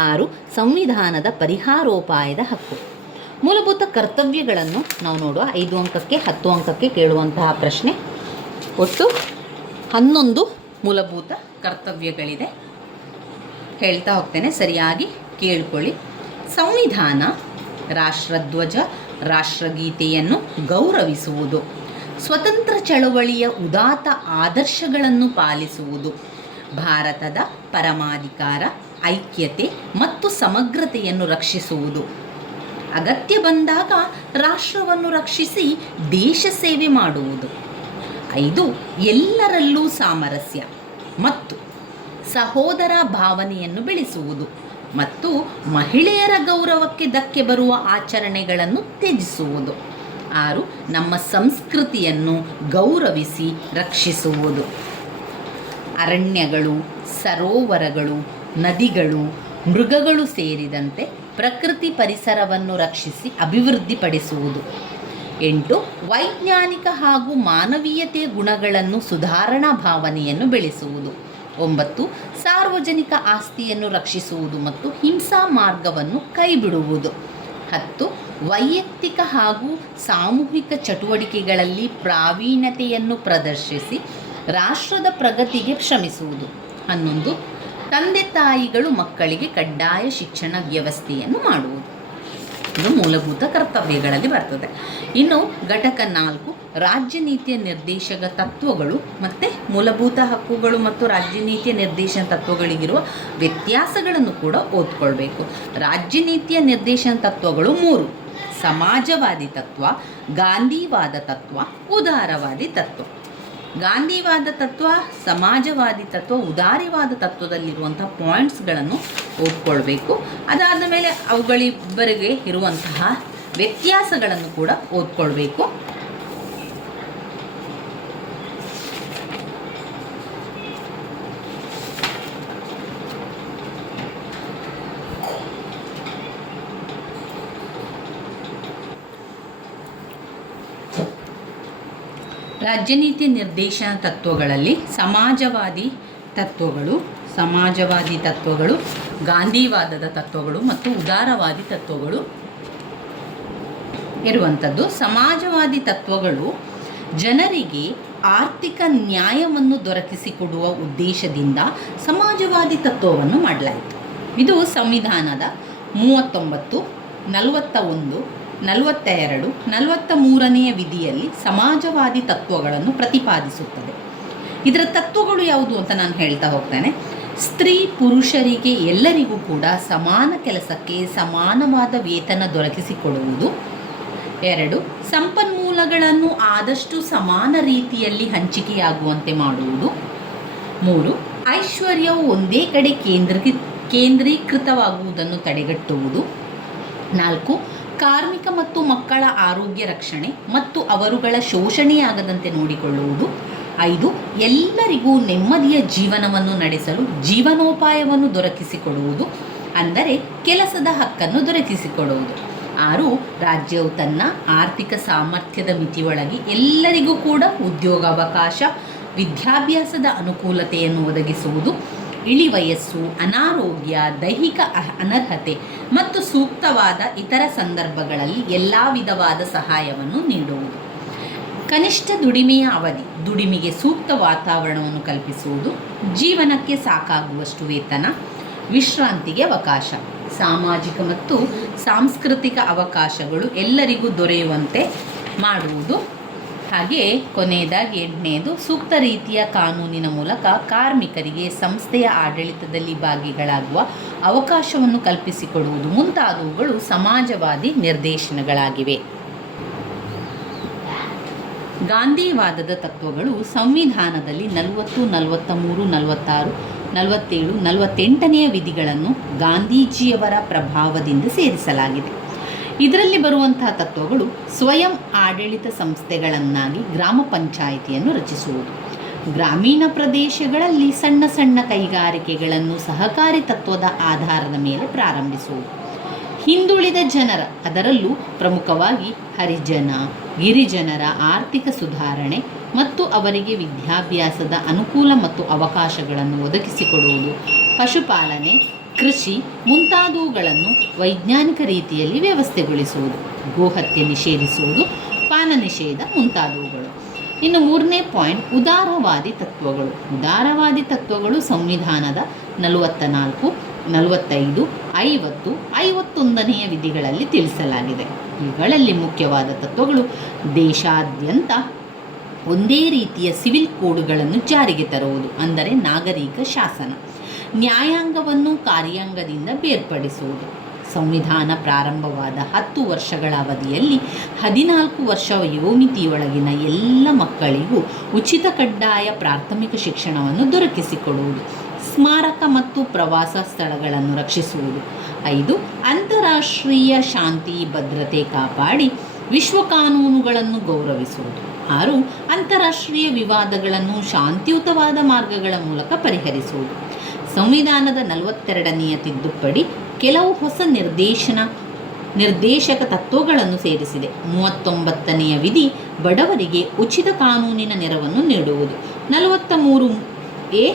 6 ಸಂವಿಧಾನದ ಪರಿಹಾರೋಪಾಯದ ಹಕ್ಕು. ಮೂಲಭೂತ ಕರ್ತವ್ಯಗಳನ್ನು ನಾವು ನೋಡುವ. 5 ಅಂಕಕ್ಕೆ 10 ಅಂಕಕ್ಕೆ ಕೇಳುವಂತಹ ಪ್ರಶ್ನೆ. ಒಟ್ಟು 11 ಮೂಲಭೂತ ಕರ್ತವ್ಯಗಳಿದೆ. ಹೇಳ್ತಾ ಹೋಗ್ತೇನೆ, ಸರಿಯಾಗಿ ಕೇಳ್ಕೊಳ್ಳಿ. ಸಂವಿಧಾನ, ರಾಷ್ಟ್ರಧ್ವಜ, ರಾಷ್ಟ್ರಗೀತೆಯನ್ನು ಗೌರವಿಸುವುದು, ಸ್ವತಂತ್ರ ಚಳವಳಿಯ ಉದಾತ್ತ ಆದರ್ಶಗಳನ್ನು ಪಾಲಿಸುವುದು, ಭಾರತದ ಪರಮಾಧಿಕಾರ, ಐಕ್ಯತೆ ಮತ್ತು ಸಮಗ್ರತೆಯನ್ನು ರಕ್ಷಿಸುವುದು, ಅಗತ್ಯ ಬಂದಾಗ ರಾಷ್ಟ್ರವನ್ನು ರಕ್ಷಿಸಿ ದೇಶ ಸೇವೆ ಮಾಡುವುದು. 5 ಎಲ್ಲರಲ್ಲೂ ಸಾಮರಸ್ಯ ಮತ್ತು ಸಹೋದರ ಭಾವನೆಯನ್ನು ಬೆಳೆಸುವುದು ಮತ್ತು ಮಹಿಳೆಯರ ಗೌರವಕ್ಕೆ ಧಕ್ಕೆ ಬರುವ ಆಚರಣೆಗಳನ್ನು ತ್ಯಜಿಸುವುದು. 6 ನಮ್ಮ ಸಂಸ್ಕೃತಿಯನ್ನು ಗೌರವಿಸಿ ರಕ್ಷಿಸುವುದು. ಅರಣ್ಯಗಳು, ಸರೋವರಗಳು, ನದಿಗಳು, ಮೃಗಗಳು ಸೇರಿದಂತೆ ಪ್ರಕೃತಿ ಪರಿಸರವನ್ನು ರಕ್ಷಿಸಿ ಅಭಿವೃದ್ಧಿಪಡಿಸುವುದು. 8 ವೈಜ್ಞಾನಿಕ ಹಾಗೂ ಮಾನವೀಯತೆಯ ಗುಣಗಳನ್ನು ಸುಧಾರಣಾ ಭಾವನೆಯನ್ನು ಬೆಳೆಸುವುದು. 9 ಸಾರ್ವಜನಿಕ ಆಸ್ತಿಯನ್ನು ರಕ್ಷಿಸುವುದು ಮತ್ತು ಹಿಂಸಾ ಮಾರ್ಗವನ್ನು ಕೈಬಿಡುವುದು. 10 ವೈಯಕ್ತಿಕ ಹಾಗೂ ಸಾಮೂಹಿಕ ಚಟುವಟಿಕೆಗಳಲ್ಲಿ ಪ್ರಾವೀಣ್ಯತೆಯನ್ನು ಪ್ರದರ್ಶಿಸಿ ರಾಷ್ಟ್ರದ ಪ್ರಗತಿಗೆ ಶ್ರಮಿಸುವುದು. 11 ತಂದೆ ತಾಯಿಗಳು ಮಕ್ಕಳಿಗೆ ಕಡ್ಡಾಯ ಶಿಕ್ಷಣ ವ್ಯವಸ್ಥೆಯನ್ನು ಮಾಡುವುದು. ಇದು ಮೂಲಭೂತ ಕರ್ತವ್ಯಗಳಲ್ಲಿ ಬರ್ತದೆ. ಇನ್ನು ಘಟಕ 4 ರಾಜ್ಯ ನೀತಿಯ ನಿರ್ದೇಶಕ ತತ್ವಗಳು ಮತ್ತು ಮೂಲಭೂತ ಹಕ್ಕುಗಳು ಮತ್ತು ರಾಜ್ಯ ನೀತಿಯ ನಿರ್ದೇಶನ ತತ್ವಗಳಿಗಿರುವ ವ್ಯತ್ಯಾಸಗಳನ್ನು ಕೂಡ ಓದ್ಕೊಳ್ಬೇಕು. ರಾಜ್ಯ ನೀತಿಯ ನಿರ್ದೇಶನ ತತ್ವಗಳು 3: ಸಮಾಜವಾದಿ ತತ್ವ, ಗಾಂಧಿವಾದ ತತ್ವ, ಉದಾರವಾದಿ ತತ್ವ. ಗಾಂಧಿವಾದ ತತ್ವ, ಸಮಾಜವಾದಿ ತತ್ವ, ಉದಾರವಾದ ತತ್ವದಲ್ಲಿರುವಂಥ ಪಾಯಿಂಟ್ಸ್ಗಳನ್ನು ಓದ್ಕೊಳ್ಬೇಕು. ಅದಾದ ಮೇಲೆ ಅವುಗಳಿಬ್ಬರಿಗೆ ಇರುವಂತಹ ವ್ಯತ್ಯಾಸಗಳನ್ನು ಕೂಡ ಓದ್ಕೊಳ್ಬೇಕು. ರಾಜ್ಯನೀತಿ ನಿರ್ದೇಶನ ತತ್ವಗಳಲ್ಲಿ ಸಮಾಜವಾದಿ ತತ್ವಗಳು, ಗಾಂಧಿವಾದದ ತತ್ವಗಳು ಮತ್ತು ಉದಾರವಾದಿ ತತ್ವಗಳು ಇರುವಂಥದ್ದು. ಸಮಾಜವಾದಿ ತತ್ವಗಳು ಜನರಿಗೆ ಆರ್ಥಿಕ ನ್ಯಾಯವನ್ನು ದೊರಕಿಸಿಕೊಡುವ ಉದ್ದೇಶದಿಂದ ಸಮಾಜವಾದಿ ತತ್ವವನ್ನು ಮಾಡಲಾಯಿತು. ಇದು ಸಂವಿಧಾನದ 39, 41, 42, 43ನೇ ವಿಧಿಯಲ್ಲಿ ಸಮಾಜವಾದಿ ತತ್ವಗಳನ್ನು ಪ್ರತಿಪಾದಿಸುತ್ತದೆ. ಇದರ ತತ್ವಗಳು ಯಾವುದು ಅಂತ ನಾನು ಹೇಳ್ತಾ ಹೋಗ್ತೇನೆ. ಸ್ತ್ರೀ ಪುರುಷರಿಗೆ ಎಲ್ಲರಿಗೂ ಕೂಡ ಸಮಾನ ಕೆಲಸಕ್ಕೆ ಸಮಾನವಾದ ವೇತನ ದೊರಕಿಸಿಕೊಡುವುದು. 2 ಸಂಪನ್ಮೂಲ ಸಂಪನ್ಮೂಲಗಳನ್ನು ಆದಷ್ಟು ಸಮಾನ ರೀತಿಯಲ್ಲಿ ಹಂಚಿಕೆಯಾಗುವಂತೆ ಮಾಡುವುದು. 3. ಐಶ್ವರ್ಯವು ಒಂದೇ ಕಡೆ ಕೇಂದ್ರೀಕೃತವಾಗುವುದನ್ನು ತಡೆಗಟ್ಟುವುದು. 4. ಕಾರ್ಮಿಕ ಮತ್ತು ಮಕ್ಕಳ ಆರೋಗ್ಯ ರಕ್ಷಣೆ ಮತ್ತು ಅವರುಗಳ ಶೋಷಣೆಯಾಗದಂತೆ ನೋಡಿಕೊಳ್ಳುವುದು. 5. ಎಲ್ಲರಿಗೂ ನೆಮ್ಮದಿಯ ಜೀವನವನ್ನು ನಡೆಸಲು ಜೀವನೋಪಾಯವನ್ನು ದೊರಕಿಸಿಕೊಡುವುದು, ಅಂದರೆ ಕೆಲಸದ ಹಕ್ಕನ್ನು ದೊರಕಿಸಿಕೊಡುವುದು. 6. ರಾಜ್ಯವು ತನ್ನ ಆರ್ಥಿಕ ಸಾಮರ್ಥ್ಯದ ಮಿತಿಯೊಳಗೆ ಎಲ್ಲರಿಗೂ ಕೂಡ ಉದ್ಯೋಗಾವಕಾಶ, ವಿದ್ಯಾಭ್ಯಾಸದ ಅನುಕೂಲತೆಯನ್ನು ಒದಗಿಸುವುದು. ಇಳಿವಯಸ್ಸು, ಅನಾರೋಗ್ಯ, ದೈಹಿಕ ಅನರ್ಹತೆ ಮತ್ತು ಸೂಕ್ತವಾದ ಇತರ ಸಂದರ್ಭಗಳಲ್ಲಿ ಎಲ್ಲ ವಿಧವಾದ ಸಹಾಯವನ್ನು ನೀಡುವುದು. ಕನಿಷ್ಠ ದುಡಿಮೆಯ ಅವಧಿ, ದುಡಿಮೆಗೆ ಸೂಕ್ತ ವಾತಾವರಣವನ್ನು ಕಲ್ಪಿಸುವುದು. ಜೀವನಕ್ಕೆ ಸಾಕಾಗುವಷ್ಟು ವೇತನ, ವಿಶ್ರಾಂತಿಗೆ ಅವಕಾಶ, ಸಾಮಾಜಿಕ ಮತ್ತು ಸಾಂಸ್ಕೃತಿಕ ಅವಕಾಶಗಳು ಎಲ್ಲರಿಗೂ ದೊರೆಯುವಂತೆ ಮಾಡುವುದು. ಹಾಗೆಯೇ ಕೊನೆಯದಾಗಿ 8ನೇದು, ಸೂಕ್ತ ರೀತಿಯ ಕಾನೂನಿನ ಮೂಲಕ ಕಾರ್ಮಿಕರಿಗೆ ಸಂಸ್ಥೆಯ ಆಡಳಿತದಲ್ಲಿ ಭಾಗಿಗಳಾಗುವ ಅವಕಾಶವನ್ನು ಕಲ್ಪಿಸಿಕೊಡುವುದು ಮುಂತಾದವುಗಳು ಸಮಾಜವಾದಿ ನಿರ್ದೇಶನಗಳಾಗಿವೆ. ಗಾಂಧಿವಾದದ ತತ್ವಗಳು ಸಂವಿಧಾನದಲ್ಲಿ 40, 43, 46, 47, 48ನೆಯ ವಿಧಿಗಳನ್ನು ಗಾಂಧೀಜಿಯವರ ಪ್ರಭಾವದಿಂದ ಸೇರಿಸಲಾಗಿದೆ. ಇದರಲ್ಲಿ ಬರುವಂತಹ ತತ್ವಗಳು ಸ್ವಯಂ ಆಡಳಿತ ಸಂಸ್ಥೆಗಳನ್ನಾಗಿ ಗ್ರಾಮ ಪಂಚಾಯಿತಿಯನ್ನು ರಚಿಸುವುದು, ಗ್ರಾಮೀಣ ಪ್ರದೇಶಗಳಲ್ಲಿ ಸಣ್ಣ ಸಣ್ಣ ಕೈಗಾರಿಕೆಗಳನ್ನು ಸಹಕಾರಿ ತತ್ವದ ಆಧಾರದ ಮೇಲೆ ಪ್ರಾರಂಭಿಸುವುದು, ಹಿಂದುಳಿದ ಜನರ, ಅದರಲ್ಲೂ ಪ್ರಮುಖವಾಗಿ ಹರಿಜನ, ಗಿರಿಜನರ ಆರ್ಥಿಕ ಸುಧಾರಣೆ ಮತ್ತು ಅವರಿಗೆ ವಿದ್ಯಾಭ್ಯಾಸದ ಅನುಕೂಲ ಮತ್ತು ಅವಕಾಶಗಳನ್ನು ಒದಗಿಸಿಕೊಡುವುದು, ಪಶುಪಾಲನೆ, ಕೃಷಿ ಮುಂತಾದವುಗಳನ್ನು ವೈಜ್ಞಾನಿಕ ರೀತಿಯಲ್ಲಿ ವ್ಯವಸ್ಥೆಗೊಳಿಸುವುದು, ಗೋಹತ್ಯೆ ನಿಷೇಧಿಸುವುದು, ಪಾನ ನಿಷೇಧ ಮುಂತಾದವುಗಳು. ಇನ್ನು 3ನೇ ಪಾಯಿಂಟ್, ಉದಾರವಾದಿ ತತ್ವಗಳು. ಉದಾರವಾದಿ ತತ್ವಗಳು ಸಂವಿಧಾನದ 44, 45, 50, 51ನೆಯ ವಿಧಿಗಳಲ್ಲಿ ತಿಳಿಸಲಾಗಿದೆ. ಇವುಗಳಲ್ಲಿ ಮುಖ್ಯವಾದ ತತ್ವಗಳು: ದೇಶಾದ್ಯಂತ ಒಂದೇ ರೀತಿಯ ಸಿವಿಲ್ ಕೋಡ್ಗಳನ್ನು ಜಾರಿಗೆ ತರುವುದು, ಅಂದರೆ ನಾಗರಿಕ ಶಾಸನ, ನ್ಯಾಯಾಂಗವನ್ನು ಕಾರ್ಯಾಂಗದಿಂದ ಬೇರ್ಪಡಿಸುವುದು, ಸಂವಿಧಾನ ಪ್ರಾರಂಭವಾದ 10 ವರ್ಷಗಳ ಅವಧಿಯಲ್ಲಿ 14 ವರ್ಷ ವಯೋಮಿತಿಯೊಳಗಿನ ಎಲ್ಲ ಮಕ್ಕಳಿಗೂ ಉಚಿತ ಕಡ್ಡಾಯ ಪ್ರಾಥಮಿಕ ಶಿಕ್ಷಣವನ್ನು ದೊರಕಿಸಿಕೊಡುವುದು, ಸ್ಮಾರಕ ಮತ್ತು ಪ್ರವಾಸ ಸ್ಥಳಗಳನ್ನು ರಕ್ಷಿಸುವುದು. 5. ಅಂತಾರಾಷ್ಟ್ರೀಯ ಶಾಂತಿ ಭದ್ರತೆ ಕಾಪಾಡಿ ವಿಶ್ವ ಕಾನೂನುಗಳನ್ನು ಗೌರವಿಸುವುದು. 6. ಅಂತಾರಾಷ್ಟ್ರೀಯ ವಿವಾದಗಳನ್ನು ಶಾಂತಿಯುತವಾದ ಮಾರ್ಗಗಳ ಮೂಲಕ ಪರಿಹರಿಸುವುದು. ಸಂವಿಧಾನದ 42ನೆಯ ತಿದ್ದುಪಡಿ ಕೆಲವು ಹೊಸ ನಿರ್ದೇಶಕ ತತ್ವಗಳನ್ನು ಸೇರಿಸಿದೆ. 39ನೆಯ ವಿಧಿ ಬಡವರಿಗೆ ಉಚಿತ ಕಾನೂನಿನ ನೆರವನ್ನು ನೀಡುವುದು. 43A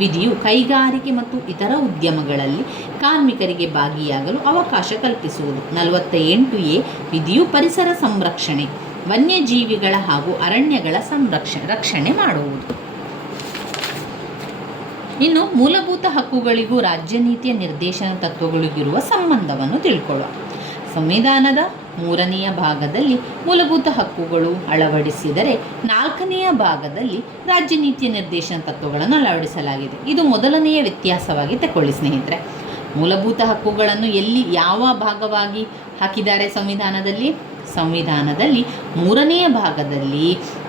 ವಿಧಿಯು ಕೈಗಾರಿಕೆ ಮತ್ತು ಇತರ ಉದ್ಯಮಗಳಲ್ಲಿ ಕಾರ್ಮಿಕರಿಗೆ ಭಾಗಿಯಾಗಲು ಅವಕಾಶ ಕಲ್ಪಿಸುವುದು. 48A ವಿಧಿಯು ಪರಿಸರ ಸಂರಕ್ಷಣೆ, ವನ್ಯಜೀವಿಗಳ ಹಾಗೂ ಅರಣ್ಯಗಳ ರಕ್ಷಣೆ ಮಾಡುವುದು. ಇನ್ನು ಮೂಲಭೂತ ಹಕ್ಕುಗಳಿಗೂ ರಾಜ್ಯ ನೀತಿಯ ನಿರ್ದೇಶನ ತತ್ವಗಳಿಗಿರುವ ಸಂಬಂಧವನ್ನು ತಿಳ್ಕೊಳ್ಳುವ. ಸಂವಿಧಾನದ 3ನೆಯ ಭಾಗದಲ್ಲಿ ಮೂಲಭೂತ ಹಕ್ಕುಗಳು ಅಳವಡಿಸಿದರೆ 4ನೆಯ ಭಾಗದಲ್ಲಿ ರಾಜ್ಯ ನೀತಿಯ ನಿರ್ದೇಶನ ತತ್ವಗಳನ್ನು ಅಳವಡಿಸಲಾಗಿದೆ. ಇದು ಮೊದಲನೆಯ ವ್ಯತ್ಯಾಸವಾಗಿ ತಗೊಳ್ಳಿ ಸ್ನೇಹಿತರೆ. ಮೂಲಭೂತ ಹಕ್ಕುಗಳನ್ನು ಯಾವ ಭಾಗವಾಗಿ ಹಾಕಿದ್ದಾರೆ ಸಂವಿಧಾನದಲ್ಲಿ? ಸಂವಿಧಾನದಲ್ಲಿ 3ನೆಯ ಭಾಗದಲ್ಲಿ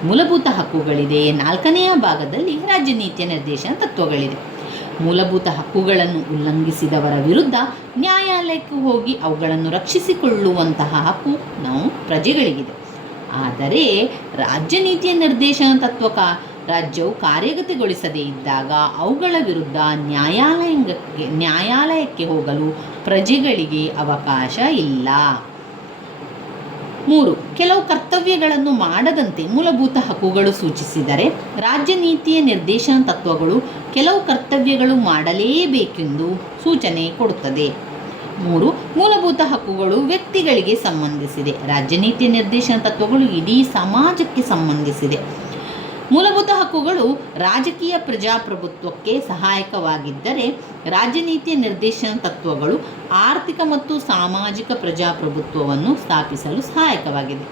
ಮೂಲಭೂತ ಹಕ್ಕುಗಳಿದೆ, 4ನೆಯ ಭಾಗದಲ್ಲಿ ರಾಜ್ಯ ನೀತಿಯ ನಿರ್ದೇಶನ ತತ್ವಗಳಿದೆ. ಮೂಲಭೂತ ಹಕ್ಕುಗಳನ್ನು ಉಲ್ಲಂಘಿಸಿದವರ ವಿರುದ್ಧ ನ್ಯಾಯಾಲಯಕ್ಕೆ ಹೋಗಿ ಅವುಗಳನ್ನು ರಕ್ಷಿಸಿಕೊಳ್ಳುವಂತಹ ಹಕ್ಕು ನಾವು ಪ್ರಜೆಗಳಿಗಿದೆ. ಆದರೆ ರಾಜ್ಯ ನೀತಿಯ ನಿರ್ದೇಶನ ತತ್ವ ರಾಜ್ಯವು ಕಾರ್ಯಗತಗೊಳಿಸದೇ ಇದ್ದಾಗ ಅವುಗಳ ವಿರುದ್ಧ ನ್ಯಾಯಾಲಯಕ್ಕೆ ಹೋಗಲು ಪ್ರಜೆಗಳಿಗೆ ಅವಕಾಶ ಇಲ್ಲ. 3. ಕೆಲವು ಕರ್ತವ್ಯಗಳನ್ನು ಮಾಡದಂತೆ ಮೂಲಭೂತ ಹಕ್ಕುಗಳು ಸೂಚಿಸಿದರೆ ರಾಜ್ಯ ನೀತಿಯ ನಿರ್ದೇಶನ ತತ್ವಗಳು ಕೆಲವು ಕರ್ತವ್ಯಗಳು ಮಾಡಲೇಬೇಕೆಂದು ಸೂಚನೆ ಕೊಡುತ್ತದೆ. 3. ಮೂಲಭೂತ ಹಕ್ಕುಗಳು ವ್ಯಕ್ತಿಗಳಿಗೆ ಸಂಬಂಧಿಸಿದೆ. ರಾಜ್ಯ ನೀತಿಯ ನಿರ್ದೇಶನ ತತ್ವಗಳು ಇಡೀ ಸಮಾಜಕ್ಕೆ ಸಂಬಂಧಿಸಿದೆ. ಮೂಲಭೂತ ಹಕ್ಕುಗಳು ರಾಜಕೀಯ ಪ್ರಜಾಪ್ರಭುತ್ವಕ್ಕೆ ಸಹಾಯಕವಾಗಿದ್ದರೆ ರಾಜ್ಯ ನೀತಿಯ ನಿರ್ದೇಶನ ತತ್ವಗಳು ಆರ್ಥಿಕ ಮತ್ತು ಸಾಮಾಜಿಕ ಪ್ರಜಾಪ್ರಭುತ್ವವನ್ನು ಸ್ಥಾಪಿಸಲು ಸಹಾಯಕವಾಗಿದೆ.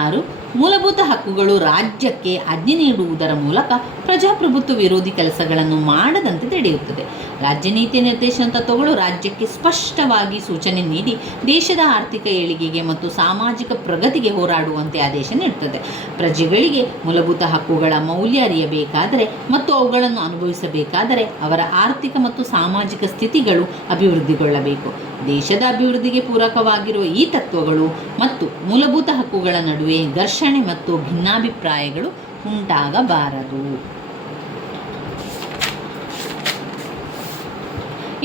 6. ಮೂಲಭೂತ ಹಕ್ಕುಗಳು ರಾಜ್ಯಕ್ಕೆ ಆಜ್ಞೆ ನೀಡುವುದರ ಮೂಲಕ ಪ್ರಜಾಪ್ರಭುತ್ವ ವಿರೋಧಿ ಕೆಲಸಗಳನ್ನು ಮಾಡದಂತೆ ತಡೆಯುತ್ತದೆ. ರಾಜ್ಯ ನೀತಿ ನಿರ್ದೇಶನ ತತ್ವಗಳು ರಾಜ್ಯಕ್ಕೆ ಸ್ಪಷ್ಟವಾಗಿ ಸೂಚನೆ ನೀಡಿ ದೇಶದ ಆರ್ಥಿಕ ಏಳಿಗೆಗೆ ಮತ್ತು ಸಾಮಾಜಿಕ ಪ್ರಗತಿಗೆ ಹೋರಾಡುವಂತೆ ಆದೇಶ ನೀಡುತ್ತದೆ. ಪ್ರಜೆಗಳಿಗೆ ಮೂಲಭೂತ ಹಕ್ಕುಗಳ ಮೌಲ್ಯ ಅರಿಯಬೇಕಾದರೆ ಮತ್ತು ಅವುಗಳನ್ನು ಅನುಭವಿಸಬೇಕಾದರೆ ಅವರ ಆರ್ಥಿಕ ಮತ್ತು ಸಾಮಾಜಿಕ ಸ್ಥಿತಿಗಳು ಅಭಿವೃದ್ಧಿಗೊಳ್ಳಬೇಕು. ದೇಶದ ಅಭಿವೃದ್ಧಿಗೆ ಪೂರಕವಾಗಿರುವ ಈ ತತ್ವಗಳು ಮತ್ತು ಮೂಲಭೂತ ಹಕ್ಕುಗಳ ನಡುವೆ ಘರ್ಷಣೆ ಮತ್ತು ಭಿನ್ನಾಭಿಪ್ರಾಯಗಳು ಉಂಟಾಗಬಾರದು.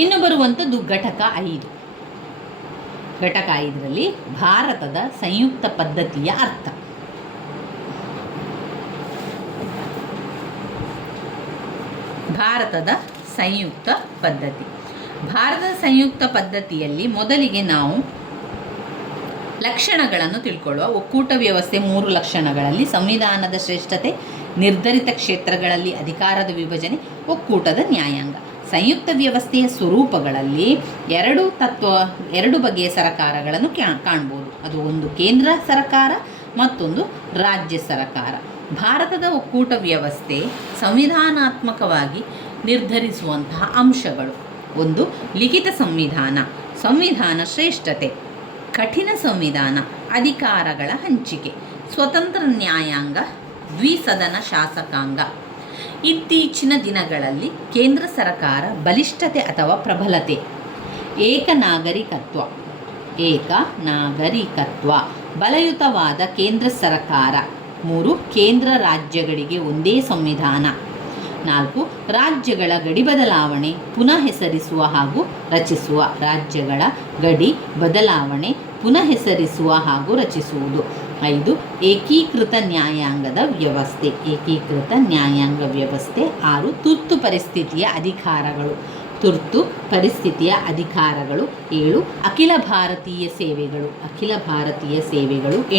ಇನ್ನು ಬರುವಂಥದ್ದು ಘಟಕ 5. ಘಟಕ 5ರಲ್ಲಿ ಭಾರತದ ಸಂಯುಕ್ತ ಪದ್ಧತಿಯ ಅರ್ಥ. ಭಾರತದ ಸಂಯುಕ್ತ ಪದ್ಧತಿ. ಭಾರತದ ಸಂಯುಕ್ತ ಪದ್ಧತಿಯಲ್ಲಿ ಮೊದಲಿಗೆ ನಾವು ಲಕ್ಷಣಗಳನ್ನು ತಿಳ್ಕೊಳ್ಳುವ. ಒಕ್ಕೂಟ ವ್ಯವಸ್ಥೆ 3 ಲಕ್ಷಣಗಳಲ್ಲಿ ಸಂವಿಧಾನದ ಶ್ರೇಷ್ಠತೆ, ನಿರ್ಧರಿತ ಕ್ಷೇತ್ರಗಳಲ್ಲಿ ಅಧಿಕಾರದ ವಿಭಜನೆ, ಒಕ್ಕೂಟದ ನ್ಯಾಯಾಂಗ. ಸಂಯುಕ್ತ ವ್ಯವಸ್ಥೆಯ ಸ್ವರೂಪಗಳಲ್ಲಿ ಎರಡು ಬಗೆಯ ಸರಕಾರಗಳನ್ನು ಕಾಣ್ಬೋದು. ಅದು ಒಂದು ಕೇಂದ್ರ ಸರಕಾರ, ಮತ್ತೊಂದು ರಾಜ್ಯ ಸರಕಾರ. ಭಾರತದ ಒಕ್ಕೂಟ ವ್ಯವಸ್ಥೆ ಸಂವಿಧಾನಾತ್ಮಕವಾಗಿ ನಿರ್ಧರಿಸುವಂತಹ ಅಂಶಗಳು: 1. ಲಿಖಿತ ಸಂವಿಧಾನ, ಸಂವಿಧಾನ ಶ್ರೇಷ್ಠತೆ, ಕಠಿಣ ಸಂವಿಧಾನ, ಅಧಿಕಾರಗಳ ಹಂಚಿಕೆ, ಸ್ವತಂತ್ರ ನ್ಯಾಯಾಂಗ, ದ್ವಿಸದನ ಶಾಸಕಾಂಗ. ಇತ್ತೀಚಿನ ದಿನಗಳಲ್ಲಿ ಕೇಂದ್ರ ಸರ್ಕಾರ ಬಲಿಷ್ಠತೆ ಅಥವಾ ಪ್ರಬಲತೆ. ಏಕನಾಗರಿಕತ್ವ, ಬಲಯುತವಾದ ಕೇಂದ್ರ ಸರ್ಕಾರ. 3. ಕೇಂದ್ರ ರಾಜ್ಯಗಳಿಗೆ ಒಂದೇ ಸಂವಿಧಾನ. 4. ರಾಜ್ಯಗಳ ಗಡಿ ಬದಲಾವಣೆ, ಪುನಃ ಹೆಸರಿಸುವ ಹಾಗೂ ರಚಿಸುವ. ರಾಜ್ಯಗಳ ಗಡಿ ಬದಲಾವಣೆ, ಪುನಃ ಹೆಸರಿಸುವ ಹಾಗೂ ರಚಿಸುವುದು. 5. ಏಕೀಕೃತ ನ್ಯಾಯಾಂಗದ ವ್ಯವಸ್ಥೆ. 6. ತುರ್ತು ಪರಿಸ್ಥಿತಿಯ ಅಧಿಕಾರಗಳು. 7. ಅಖಿಲ ಭಾರತೀಯ ಸೇವೆಗಳು.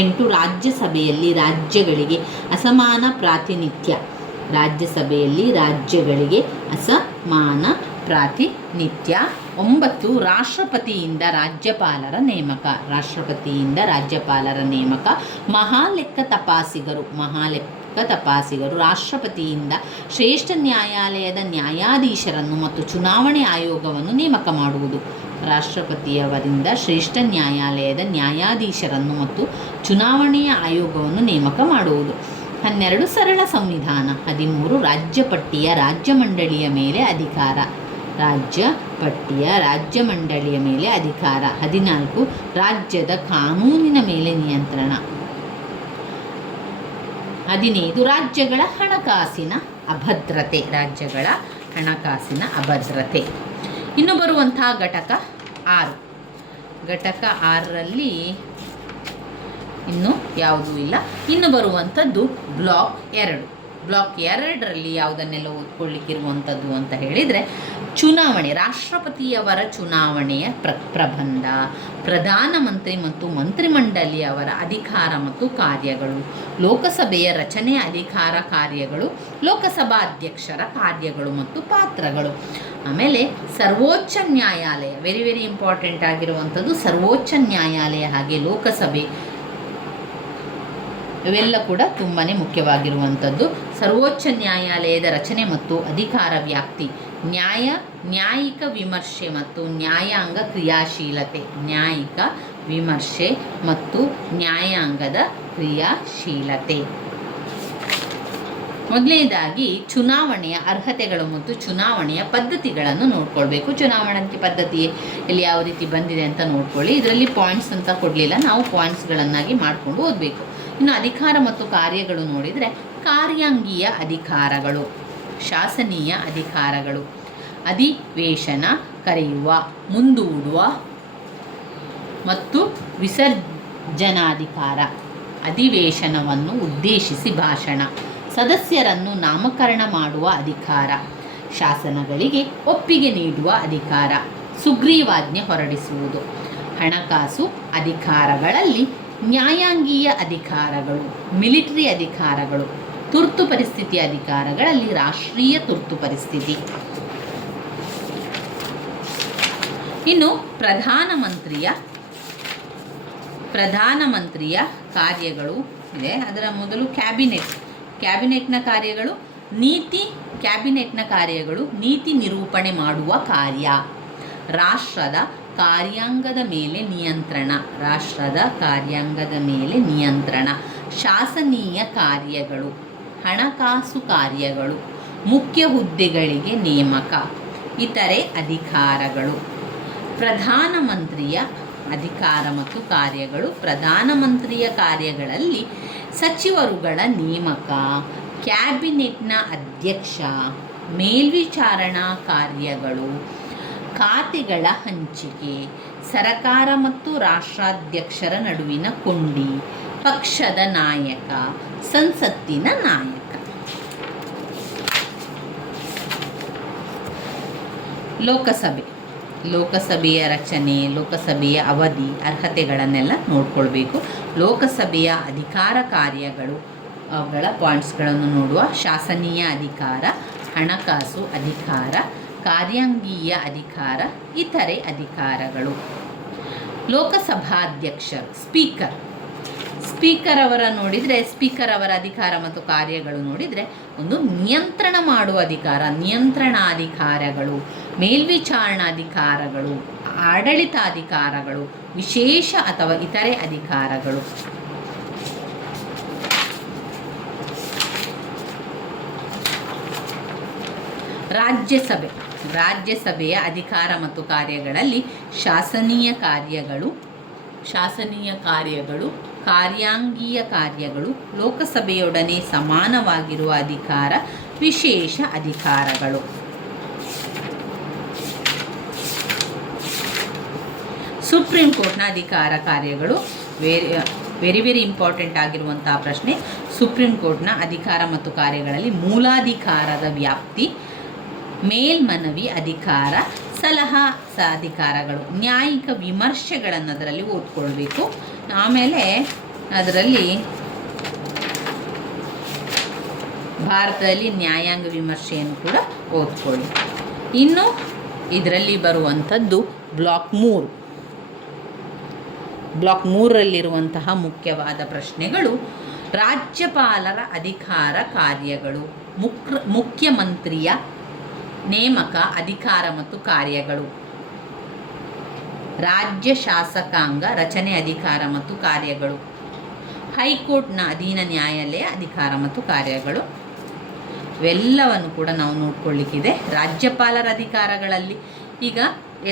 8. ರಾಜ್ಯಸಭೆಯಲ್ಲಿ ರಾಜ್ಯಗಳಿಗೆ ಅಸಮಾನ ಪ್ರಾತಿನಿಧ್ಯ. 9. ರಾಷ್ಟ್ರಪತಿಯಿಂದ ರಾಜ್ಯಪಾಲರ ನೇಮಕ. ಮಹಾಲೆಕ್ಕ ತಪಾಸಿಗರು ರಾಷ್ಟ್ರಪತಿಯಿಂದ ಶ್ರೇಷ್ಠ ನ್ಯಾಯಾಲಯದ ನ್ಯಾಯಾಧೀಶರನ್ನು ಮತ್ತು ಚುನಾವಣೆ ಆಯೋಗವನ್ನು ನೇಮಕ ಮಾಡುವುದು. ರಾಷ್ಟ್ರಪತಿಯವರಿಂದ ಶ್ರೇಷ್ಠ ನ್ಯಾಯಾಲಯದ ನ್ಯಾಯಾಧೀಶರನ್ನು ಮತ್ತು ಚುನಾವಣೆಯ ಆಯೋಗವನ್ನು ನೇಮಕ ಮಾಡುವುದು. 12. ಸರಳ ಸಂವಿಧಾನ. 13. ರಾಜ್ಯಪಟ್ಟಿಯ ರಾಜ್ಯ ಮಂಡಳಿಯ ಮೇಲೆ ಅಧಿಕಾರ. 14. ರಾಜ್ಯದ ಕಾನೂನಿನ ಮೇಲೆ ನಿಯಂತ್ರಣ. 15. ರಾಜ್ಯಗಳ ಹಣಕಾಸಿನ ಅಭದ್ರತೆ. ಇನ್ನು ಬರುವಂತಹ ಘಟಕ 6. ಘಟಕ 6ರಲ್ಲಿ ಇನ್ನು ಯಾವುದೂ ಇಲ್ಲ. ಇನ್ನು ಬರುವಂಥದ್ದು ಬ್ಲಾಕ್ 2. ಬ್ಲಾಕ್ 2ರಲ್ಲಿ ಯಾವುದನ್ನೆಲ್ಲ ಓದ್ಕೊಳ್ಳಿಕ್ಕಿರುವಂಥದ್ದು ಅಂತ ಹೇಳಿದರೆ, ಚುನಾವಣೆ, ರಾಷ್ಟ್ರಪತಿಯವರ ಚುನಾವಣೆಯ ಪ್ರಬಂಧ, ಪ್ರಧಾನಮಂತ್ರಿ ಮತ್ತು ಮಂತ್ರಿಮಂಡಲಿಯವರ ಅಧಿಕಾರ ಮತ್ತು ಕಾರ್ಯಗಳು, ಲೋಕಸಭೆಯ ರಚನೆಯ ಅಧಿಕಾರ ಕಾರ್ಯಗಳು, ಲೋಕಸಭಾ ಅಧ್ಯಕ್ಷರ ಕಾರ್ಯಗಳು ಮತ್ತು ಪಾತ್ರಗಳು. ಆಮೇಲೆ ಸರ್ವೋಚ್ಚ ನ್ಯಾಯಾಲಯ, ವೆರಿ ಇಂಪಾರ್ಟೆಂಟ್ ಆಗಿರುವಂಥದ್ದು ಸರ್ವೋಚ್ಚ ನ್ಯಾಯಾಲಯ, ಹಾಗೆ ಲೋಕಸಭೆ, ಇವೆಲ್ಲ ಕೂಡ ತುಂಬಾ ಮುಖ್ಯವಾಗಿರುವಂಥದ್ದು. ಸರ್ವೋಚ್ಚ ನ್ಯಾಯಾಲಯದ ರಚನೆ ಮತ್ತು ಅಧಿಕಾರ ವ್ಯಾಪ್ತಿ, ನ್ಯಾಯಿಕ ವಿಮರ್ಶೆ ಮತ್ತು ನ್ಯಾಯಾಂಗ ಕ್ರಿಯಾಶೀಲತೆ. ನ್ಯಾಯಾಂಗದ ಕ್ರಿಯಾಶೀಲತೆ. ಮೊದಲನೇದಾಗಿ ಚುನಾವಣೆಯ ಅರ್ಹತೆಗಳು ಮತ್ತು ಚುನಾವಣೆಯ ಪದ್ಧತಿಗಳನ್ನು ನೋಡ್ಕೊಳ್ಬೇಕು. ಚುನಾವಣೆ ಪದ್ಧತಿ ಇಲ್ಲಿ ಯಾವ ರೀತಿ ಬಂದಿದೆ ಅಂತ ನೋಡ್ಕೊಳ್ಳಿ. ಇದರಲ್ಲಿ ಪಾಯಿಂಟ್ಸ್ ಅಂತ ಕೊಡಲಿಲ್ಲ, ನಾವು ಪಾಯಿಂಟ್ಸ್ಗಳನ್ನಾಗಿ ಮಾಡಿಕೊಂಡು ಓದಬೇಕು. ಇನ್ನು ಅಧಿಕಾರ ಮತ್ತು ಕಾರ್ಯಗಳು ನೋಡಿದರೆ, ಕಾರ್ಯಾಂಗೀಯ ಅಧಿಕಾರಗಳು, ಶಾಸನೀಯ ಅಧಿಕಾರಗಳು, ಅಧಿವೇಶನ ಕರೆಯುವ, ಮುಂದೂಡುವ ಮತ್ತು ವಿಸರ್ಜನಾಧಿಕಾರ, ಅಧಿವೇಶನವನ್ನು ಉದ್ದೇಶಿಸಿ ಭಾಷಣ, ಸದಸ್ಯರನ್ನು ನಾಮಕರಣ ಮಾಡುವ ಅಧಿಕಾರ, ಶಾಸನಗಳಿಗೆ ಒಪ್ಪಿಗೆ ನೀಡುವ ಅಧಿಕಾರ, ಸುಗ್ರೀವಾಜ್ಞೆ ಹೊರಡಿಸುವುದು. ಹಣಕಾಸು ಅಧಿಕಾರಗಳಲ್ಲಿ ನ್ಯಾಯಾಂಗೀಯ ಅಧಿಕಾರಗಳು, ಮಿಲಿಟರಿ ಅಧಿಕಾರಗಳು, ತುರ್ತು ಪರಿಸ್ಥಿತಿ ಅಧಿಕಾರಗಳಲ್ಲಿ ರಾಷ್ಟ್ರೀಯ ತುರ್ತು ಪರಿಸ್ಥಿತಿ. ಇನ್ನು ಪ್ರಧಾನಮಂತ್ರಿಯ ಕಾರ್ಯಗಳು ಇದೆ. ಅದರ ಮೊದಲು ಕ್ಯಾಬಿನೆಟ್ನ ಕಾರ್ಯಗಳು, ನೀತಿ ಕ್ಯಾಬಿನೆಟ್ನ ಕಾರ್ಯಗಳು ನೀತಿ ನಿರೂಪಣೆ ಮಾಡುವ ಕಾರ್ಯ, ರಾಷ್ಟ್ರದ ಕಾರ್ಯಾಂಗದ ಮೇಲೆ ನಿಯಂತ್ರಣ, ರಾಷ್ಟ್ರದ ಕಾರ್ಯಾಂಗದ ಮೇಲೆ ನಿಯಂತ್ರಣ, ಶಾಸನೀಯ ಕಾರ್ಯಗಳು, ಹಣಕಾಸು ಕಾರ್ಯಗಳು, ಮುಖ್ಯ ಹುದ್ದೆಗಳಿಗೆ ನೇಮಕ, ಇತರೆ ಅಧಿಕಾರಗಳು. ಪ್ರಧಾನಮಂತ್ರಿಯ ಅಧಿಕಾರ ಮತ್ತು ಕಾರ್ಯಗಳು. ಪ್ರಧಾನಮಂತ್ರಿಯ ಕಾರ್ಯಗಳಲ್ಲಿ ಸಚಿವರುಗಳ ನೇಮಕ, ಕ್ಯಾಬಿನೆಟ್ನ ಅಧ್ಯಕ್ಷ, ಮೇಲ್ವಿಚಾರಣಾ ಕಾರ್ಯಗಳು, ಖಾತೆಗಳ ಹಂಚಿಕೆ, ಸರಕಾರ ಮತ್ತು ರಾಷ್ಟ್ರಾಧ್ಯಕ್ಷರ ನಡುವಿನ ಕೊಂಡಿ, ಪಕ್ಷದ ನಾಯಕ, ಸಂಸತ್ತಿನ ನಾಯಕ. ಲೋಕಸಭೆ. ಲೋಕಸಭೆಯ ರಚನೆ, ಲೋಕಸಭೆಯ ಅವಧಿ, ಅರ್ಹತೆಗಳನ್ನೆಲ್ಲ ನೋಡ್ಕೊಳ್ಬೇಕು. ಲೋಕಸಭೆಯ ಅಧಿಕಾರ ಕಾರ್ಯಗಳು, ಅವುಗಳ ಪಾಯಿಂಟ್ಸ್ಗಳನ್ನು ನೋಡುವ. ಶಾಸನೀಯ ಅಧಿಕಾರ, ಹಣಕಾಸು ಅಧಿಕಾರ, ಕಾರ್ಯಾಂಗೀಯ ಅಧಿಕಾರ, ಇತರೆ ಅಧಿಕಾರಗಳು. ಲೋಕಸಭಾಧ್ಯಕ್ಷರು, ಸ್ಪೀಕರ್. ಸ್ಪೀಕರ್ ಅವರ ನೋಡಿದರೆ, ಸ್ಪೀಕರ್ ಅವರ ಅಧಿಕಾರ ಮತ್ತು ಕಾರ್ಯಗಳು ನೋಡಿದರೆ, ಒಂದು ನಿಯಂತ್ರಣ ಮಾಡುವ ಅಧಿಕಾರ, ನಿಯಂತ್ರಣಾಧಿಕಾರಗಳು, ಮೇಲ್ವಿಚಾರಣಾಧಿಕಾರಗಳು, ಆಡಳಿತಾಧಿಕಾರಗಳು, ವಿಶೇಷ ಅಥವಾ ಇತರೆ ಅಧಿಕಾರಗಳು. ರಾಜ್ಯಸಭೆ. ರಾಜ್ಯಸಭೆಯ ಅಧಿಕಾರ ಮತ್ತು ಕಾರ್ಯಗಳಲ್ಲಿ ಶಾಸನೀಯ ಕಾರ್ಯಗಳು, ಕಾರ್ಯಾಂಗೀಯ ಕಾರ್ಯಗಳು, ಲೋಕಸಭೆಯೊಡನೆ ಸಮಾನವಾಗಿರುವ ಅಧಿಕಾರ, ವಿಶೇಷ ಅಧಿಕಾರಗಳು. ಸುಪ್ರೀಂ ಕೋರ್ಟ್ನ ಅಧಿಕಾರ ಕಾರ್ಯಗಳು ವೆರಿ ಇಂಪಾರ್ಟೆಂಟ್ ಆಗಿರುವಂತಹ ಪ್ರಶ್ನೆ. ಸುಪ್ರೀಂ ಕೋರ್ಟ್ನ ಅಧಿಕಾರ ಮತ್ತು ಕಾರ್ಯಗಳಲ್ಲಿ ಮೂಲಾಧಿಕಾರದ ವ್ಯಾಪ್ತಿ, ಮೇಲ್ಮನವಿ ಅಧಿಕಾರ, ಸಲಹಾ ಅಧಿಕಾರಗಳು, ನ್ಯಾಯಿಕ ವಿಮರ್ಶೆಗಳನ್ನು ಅದರಲ್ಲಿ ಓದ್ಕೊಳ್ಬೇಕು. ಆಮೇಲೆ ಅದರಲ್ಲಿ ಭಾರತದಲ್ಲಿ ನ್ಯಾಯಾಂಗ ವಿಮರ್ಶೆಯನ್ನು ಕೂಡ ಓದ್ಕೊಳ್ಳಿ. ಇನ್ನು ಇದರಲ್ಲಿ ಬರುವಂಥದ್ದು ಬ್ಲಾಕ್ 3. ಬ್ಲಾಕ್ 3ರಲ್ಲಿರುವಂತಹ ಮುಖ್ಯವಾದ ಪ್ರಶ್ನೆಗಳು: ರಾಜ್ಯಪಾಲರ ಅಧಿಕಾರ ಕಾರ್ಯಗಳು, ಮುಖ್ಯಮಂತ್ರಿಯ ನೇಮಕ, ಅಧಿಕಾರ ಮತ್ತು ಕಾರ್ಯಗಳು, ರಾಜ್ಯ ಶಾಸಕಾಂಗ ರಚನೆ, ಅಧಿಕಾರ ಮತ್ತು ಕಾರ್ಯಗಳು, ಹೈಕೋರ್ಟ್ನ ಅಧೀನ ನ್ಯಾಯಾಲಯ ಅಧಿಕಾರ ಮತ್ತು ಕಾರ್ಯಗಳು. ಇವೆಲ್ಲವನ್ನು ಕೂಡ ನಾವು ನೋಡ್ಕೊಳ್ಳಿಕ್ಕಿದೆ. ರಾಜ್ಯಪಾಲರ ಅಧಿಕಾರಗಳಲ್ಲಿ ಈಗ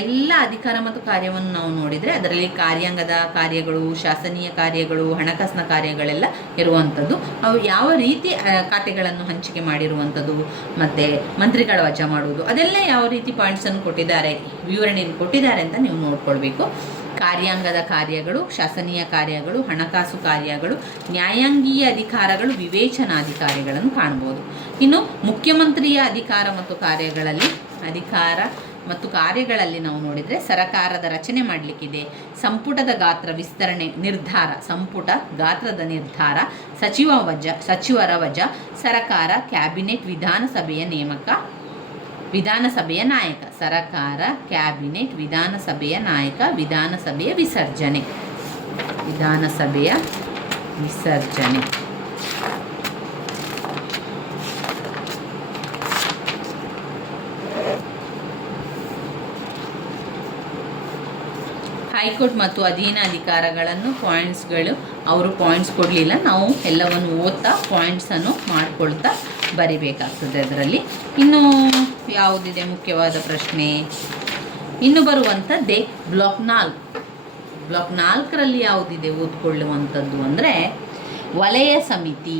ಎಲ್ಲ ಅಧಿಕಾರ ಮತ್ತು ಕಾರ್ಯವನ್ನು ನಾವು ನೋಡಿದರೆ, ಅದರಲ್ಲಿ ಕಾರ್ಯಾಂಗದ ಕಾರ್ಯಗಳು, ಶಾಸನೀಯ ಕಾರ್ಯಗಳು, ಹಣಕಾಸಿನ ಕಾರ್ಯಗಳೆಲ್ಲ ಇರುವಂಥದ್ದು. ಅವು ಯಾವ ರೀತಿ ಖಾತೆಗಳನ್ನು ಹಂಚಿಕೆ ಮಾಡಿರುವಂಥದ್ದು, ಮತ್ತು ಮಂತ್ರಿಗಳ ವಜಾ ಮಾಡುವುದು, ಅದೆಲ್ಲ ಯಾವ ರೀತಿ ಪಾಯಿಂಟ್ಸನ್ನು ಕೊಟ್ಟಿದ್ದಾರೆ, ವಿವರಣೆಯನ್ನು ಕೊಟ್ಟಿದ್ದಾರೆ ಅಂತ ನೀವು ನೋಡ್ಕೊಳ್ಬೇಕು. ಕಾರ್ಯಾಂಗದ ಕಾರ್ಯಗಳು, ಶಾಸನೀಯ ಕಾರ್ಯಗಳು, ಹಣಕಾಸು ಕಾರ್ಯಗಳು, ನ್ಯಾಯಾಂಗೀಯ ಅಧಿಕಾರಗಳು, ವಿವೇಚನಾಧಿಕಾರಿಗಳನ್ನು ಕಾಣ್ಬೋದು. ಇನ್ನು ಮುಖ್ಯಮಂತ್ರಿಯ ಅಧಿಕಾರ ಮತ್ತು ಕಾರ್ಯಗಳಲ್ಲಿ ನಾವು ನೋಡಿದರೆ, ಸರಕಾರದ ರಚನೆ ಮಾಡಲಿಕ್ಕಿದೆ, ಸಂಪುಟದ ಗಾತ್ರ ವಿಸ್ತರಣೆ ನಿರ್ಧಾರ, ಸಂಪುಟ ಗಾತ್ರದ ನಿರ್ಧಾರ, ಸಚಿವರ ವಜಾ, ಸರಕಾರ, ಕ್ಯಾಬಿನೆಟ್, ವಿಧಾನಸಭೆಯ ನೇಮಕ, ವಿಧಾನಸಭೆಯ ನಾಯಕ, ಸರಕಾರ, ಕ್ಯಾಬಿನೆಟ್, ವಿಧಾನಸಭೆಯ ನಾಯಕ, ವಿಧಾನಸಭೆಯ ವಿಸರ್ಜನೆ. ಹೈಕೋರ್ಟ್ ಮತ್ತು ಅಧೀನ ಅಧಿಕಾರಗಳನ್ನು ಅವರು ಪಾಯಿಂಟ್ಸ್ ಕೊಡಲಿಲ್ಲ, ನಾವು ಎಲ್ಲವನ್ನು ಓದ್ತಾ ಪಾಯಿಂಟ್ಸನ್ನು ಮಾಡ್ಕೊಳ್ತಾ ಬರಿಬೇಕಾಗ್ತದೆ. ಅದರಲ್ಲಿ ಇನ್ನು ಯಾವುದಿದೆ ಮುಖ್ಯವಾದ ಪ್ರಶ್ನೆ? ಇನ್ನು ಬರುವಂಥದ್ದೇ ಬ್ಲಾಕ್ 4. ಬ್ಲಾಕ್ 4ರಲ್ಲಿ ಯಾವುದಿದೆ ಓದ್ಕೊಳ್ಳುವಂಥದ್ದು ಅಂದರೆ, ವಲಯ ಸಮಿತಿ,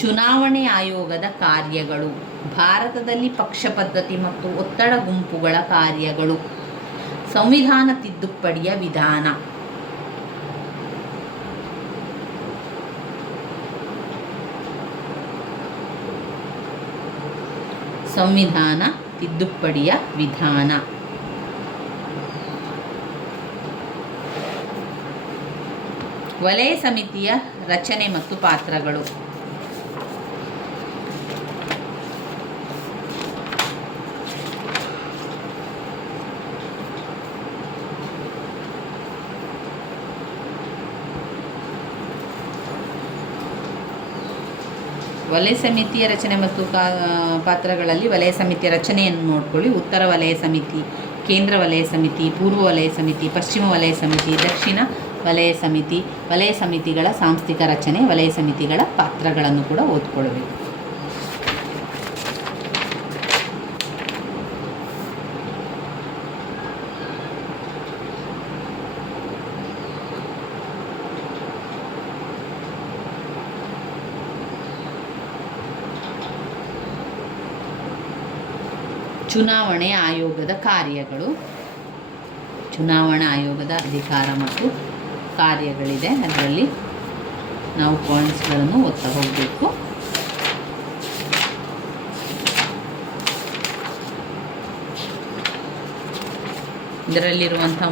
ಚುನಾವಣೆ ಆಯೋಗದ ಕಾರ್ಯಗಳು, ಭಾರತದಲ್ಲಿ ಪಕ್ಷ ಪದ್ಧತಿ ಮತ್ತು ಒತ್ತಡ ಗುಂಪುಗಳ ಕಾರ್ಯಗಳು, ಸಂವಿಧಾನ ತಿದ್ದುಪಡಿಯ ವಿಧಾನ, ಸಂವಿಧಾನ ತಿದ್ದುಪಡಿಯ ವಿಧಾನ, ವಲಯ ಸಮಿತಿಯ ರಚನೆ ಮತ್ತು ಪಾತ್ರಗಳು, ವಲಯ ಸಮಿತಿಯ ರಚನೆ ಮತ್ತು ಪಾತ್ರಗಳಲ್ಲಿ ವಲಯ ಸಮಿತಿಯ ರಚನೆಯನ್ನು ನೋಡ್ಕೊಳ್ಳಿ. ಉತ್ತರ ವಲಯ ಸಮಿತಿ, ಕೇಂದ್ರ ವಲಯ ಸಮಿತಿ, ಪೂರ್ವ ವಲಯ ಸಮಿತಿ, ಪಶ್ಚಿಮ ವಲಯ ಸಮಿತಿ, ದಕ್ಷಿಣ ವಲಯ ಸಮಿತಿ, ವಲಯ ಸಮಿತಿಗಳ ಸಾಂಸ್ಥಿಕ ರಚನೆ, ವಲಯ ಸಮಿತಿಗಳ ಪಾತ್ರಗಳನ್ನು ಕೂಡ ಓದ್ಕೊಳ್ಬೇಕು. ಚುನಾವಣೆ ಆಯೋಗದ ಕಾರ್ಯಗಳು. ಚುನಾವಣಾ ಆಯೋಗದ ಅಧಿಕಾರ ಮತ್ತು ಕಾರ್ಯಗಳಿದೆ. ಅದರಲ್ಲಿ ನಾವು ಪಾಯಿಂಟ್ಸ್ಗಳನ್ನು ಓದ್ತಾ ಹೋಗಬೇಕು. ಇದರಲ್ಲಿರುವಂತಹ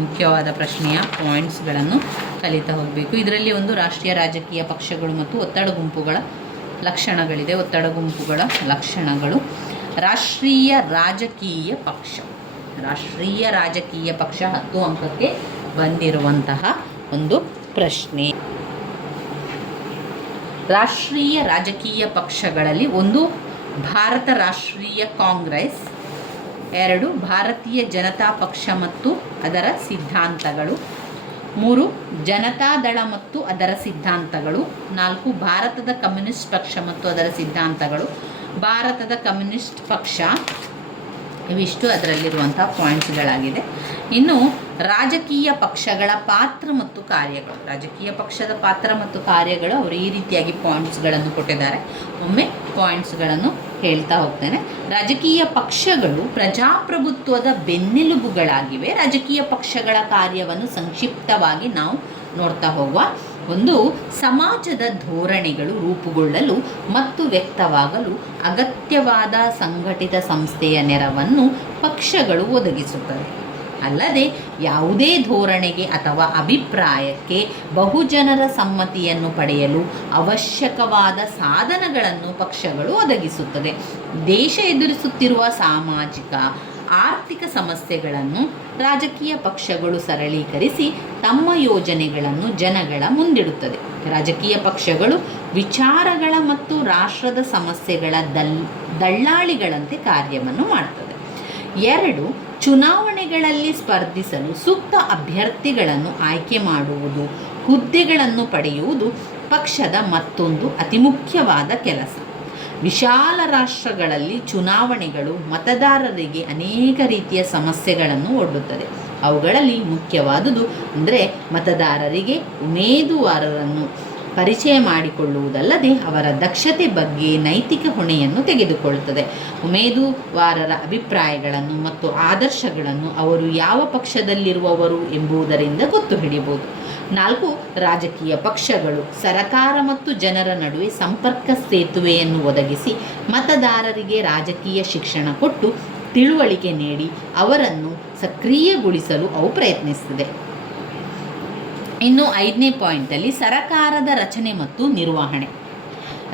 ಮುಖ್ಯವಾದ ಪ್ರಶ್ನೆಯ ಪಾಯಿಂಟ್ಸ್ಗಳನ್ನು ಕಲಿತಾ ಹೋಗಬೇಕು. ಇದರಲ್ಲಿ ಒಂದು ರಾಷ್ಟ್ರೀಯ ರಾಜಕೀಯ ಪಕ್ಷಗಳು ಮತ್ತು ಒತ್ತಡ ಗುಂಪುಗಳ ಲಕ್ಷಣಗಳಿದೆ. ಒತ್ತಡ ಗುಂಪುಗಳ ಲಕ್ಷಣಗಳು. ರಾಷ್ಟ್ರೀಯ ರಾಜಕೀಯ ಪಕ್ಷ 10 ಅಂಕಕ್ಕೆ ಬಂದಿರುವಂತಹ ಒಂದು ಪ್ರಶ್ನೆ. ರಾಷ್ಟ್ರೀಯ ರಾಜಕೀಯ ಪಕ್ಷಗಳಲ್ಲಿ 1 ಭಾರತ ರಾಷ್ಟ್ರೀಯ ಕಾಂಗ್ರೆಸ್, 2 ಭಾರತೀಯ ಜನತಾ ಪಕ್ಷ ಮತ್ತು ಅದರ ಸಿದ್ಧಾಂತಗಳು, 3 ಜನತಾದಳ ಮತ್ತು ಅದರ ಸಿದ್ಧಾಂತಗಳು, 4 ಭಾರತದ ಕಮ್ಯುನಿಸ್ಟ್ ಪಕ್ಷ ಮತ್ತು ಅದರ ಸಿದ್ಧಾಂತಗಳು, ಭಾರತದ ಕಮ್ಯುನಿಸ್ಟ್ ಪಕ್ಷ. ಇವಿಷ್ಟು ಅದರಲ್ಲಿರುವಂಥ ಪಾಯಿಂಟ್ಸ್ಗಳಾಗಿದೆ. ಇನ್ನು ರಾಜಕೀಯ ಪಕ್ಷಗಳ ಪಾತ್ರ ಮತ್ತು ಕಾರ್ಯಗಳು. ರಾಜಕೀಯ ಪಕ್ಷದ ಪಾತ್ರ ಮತ್ತು ಕಾರ್ಯಗಳು ಅವರು ಈ ರೀತಿಯಾಗಿ ಪಾಯಿಂಟ್ಸ್ಗಳನ್ನು ಕೊಟ್ಟಿದ್ದಾರೆ. ಒಮ್ಮೆ ಪಾಯಿಂಟ್ಸ್ಗಳನ್ನು ಹೇಳ್ತಾ ಹೋಗ್ತೇನೆ. ರಾಜಕೀಯ ಪಕ್ಷಗಳು ಪ್ರಜಾಪ್ರಭುತ್ವದ ಬೆನ್ನೆಲುಬುಗಳಾಗಿವೆ. ರಾಜಕೀಯ ಪಕ್ಷಗಳ ಕಾರ್ಯವನ್ನು ಸಂಕ್ಷಿಪ್ತವಾಗಿ ನಾವು ನೋಡ್ತಾ ಹೋಗುವ. 1 ಸಮಾಜದ ಧೋರಣೆಗಳು ರೂಪುಗೊಳ್ಳಲು ಮತ್ತು ವ್ಯಕ್ತವಾಗಲು ಅಗತ್ಯವಾದ ಸಂಘಟಿತ ಸಂಸ್ಥೆಯ ನೆರವನ್ನು ಪಕ್ಷಗಳು ಒದಗಿಸುತ್ತವೆ. ಅಲ್ಲದೆ ಯಾವುದೇ ಧೋರಣೆಗೆ ಅಥವಾ ಅಭಿಪ್ರಾಯಕ್ಕೆ ಬಹುಜನರ ಸಮ್ಮತಿಯನ್ನು ಪಡೆಯಲು ಅವಶ್ಯಕವಾದ ಸಾಧನಗಳನ್ನು ಪಕ್ಷಗಳು ಒದಗಿಸುತ್ತದೆ. ದೇಶ ಎದುರಿಸುತ್ತಿರುವ ಸಾಮಾಜಿಕ ಆರ್ಥಿಕ ಸಮಸ್ಯೆಗಳನ್ನು ರಾಜಕೀಯ ಪಕ್ಷಗಳು ಸರಳೀಕರಿಸಿ ತಮ್ಮ ಯೋಜನೆಗಳನ್ನು ಜನಗಳ ಮುಂದಿಡುತ್ತದೆ. ರಾಜಕೀಯ ಪಕ್ಷಗಳು ವಿಚಾರಗಳ ಮತ್ತು ರಾಷ್ಟ್ರದ ಸಮಸ್ಯೆಗಳ ದಳ್ಳಾಳಿಗಳಂತೆ ಕಾರ್ಯವನ್ನು ಮಾಡುತ್ತದೆ. 2 ಚುನಾವಣೆಗಳಲ್ಲಿ ಸ್ಪರ್ಧಿಸಲು ಸೂಕ್ತ ಅಭ್ಯರ್ಥಿಗಳನ್ನು ಆಯ್ಕೆ ಮಾಡುವುದು, ಹುದ್ದೆಗಳನ್ನು ಪಡೆಯುವುದು ಪಕ್ಷದ ಮತ್ತೊಂದು ಅತಿ ಮುಖ್ಯವಾದ ಕೆಲಸ. ವಿಶಾಲ ರಾಷ್ಟ್ರಗಳಲ್ಲಿ ಚುನಾವಣೆಗಳು ಮತದಾರರಿಗೆ ಅನೇಕ ರೀತಿಯ ಸಮಸ್ಯೆಗಳನ್ನು ಒಡ್ಡುತ್ತದೆ. ಅವುಗಳಲ್ಲಿ ಮುಖ್ಯವಾದುದು ಅಂದರೆ ಮತದಾರರಿಗೆ ಉಮೇದುವಾರರನ್ನು ಪರಿಚಯ ಮಾಡಿಕೊಳ್ಳುವುದಲ್ಲದೆ ಅವರ ದಕ್ಷತೆ ಬಗ್ಗೆ ನೈತಿಕ ಹೊಣೆಯನ್ನು ತೆಗೆದುಕೊಳ್ಳುತ್ತದೆ. ಉಮೇದುವಾರರ ಅಭಿಪ್ರಾಯಗಳನ್ನು ಮತ್ತು ಆದರ್ಶಗಳನ್ನು ಅವರು ಯಾವ ಪಕ್ಷದಲ್ಲಿರುವವರು ಎಂಬುದರಿಂದ ಗೊತ್ತು ಹಿಡಿಯಬಹುದು. 4 ರಾಜಕೀಯ ಪಕ್ಷಗಳು ಸರಕಾರ ಮತ್ತು ಜನರ ನಡುವೆ ಸಂಪರ್ಕ ಸೇತುವೆಯನ್ನು ಒದಗಿಸಿ ಮತದಾರರಿಗೆ ರಾಜಕೀಯ ಶಿಕ್ಷಣ ಕೊಟ್ಟು ತಿಳುವಳಿಕೆ ನೀಡಿ ಅವರನ್ನು ಸಕ್ರಿಯಗೊಳಿಸಲು ಅವು ಪ್ರಯತ್ನಿಸುತ್ತದೆ. ಇನ್ನು 5ನೇ ಪಾಯಿಂಟಲ್ಲಿ ಸರಕಾರದ ರಚನೆ ಮತ್ತು ನಿರ್ವಹಣೆ.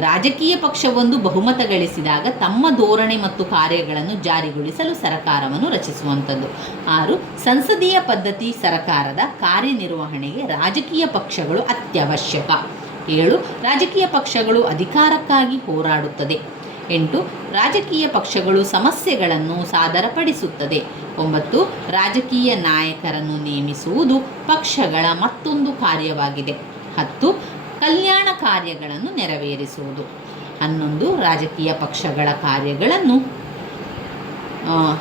ರಾಜಕೀಯ ಪಕ್ಷವೊಂದು ಬಹುಮತ ಗಳಿಸಿದಾಗ ತಮ್ಮ ಧೋರಣೆ ಮತ್ತು ಕಾರ್ಯಗಳನ್ನು ಜಾರಿಗೊಳಿಸಲು ಸರಕಾರವನ್ನು ರಚಿಸುವಂಥದ್ದು. 6 ಸಂಸದೀಯ ಪದ್ಧತಿ ಸರಕಾರದ ಕಾರ್ಯನಿರ್ವಹಣೆಗೆ ರಾಜಕೀಯ ಪಕ್ಷಗಳು ಅತ್ಯವಶ್ಯಕ. 7 ರಾಜಕೀಯ ಪಕ್ಷಗಳು ಅಧಿಕಾರಕ್ಕಾಗಿ ಹೋರಾಡುತ್ತದೆ. 8 ರಾಜಕೀಯ ಪಕ್ಷಗಳು ಸಮಸ್ಯೆಗಳನ್ನು ಸಾದರಪಡಿಸುತ್ತದೆ. 9 ರಾಜಕೀಯ ನಾಯಕರನ್ನು ನೇಮಿಸುವುದು ಪಕ್ಷಗಳ ಮತ್ತೊಂದು ಕಾರ್ಯವಾಗಿದೆ. 10 ಕಲ್ಯಾಣ ಕಾರ್ಯಗಳನ್ನು ನೆರವೇರಿಸುವುದು. 11 ರಾಜಕೀಯ ಪಕ್ಷಗಳ ಕಾರ್ಯಗಳನ್ನು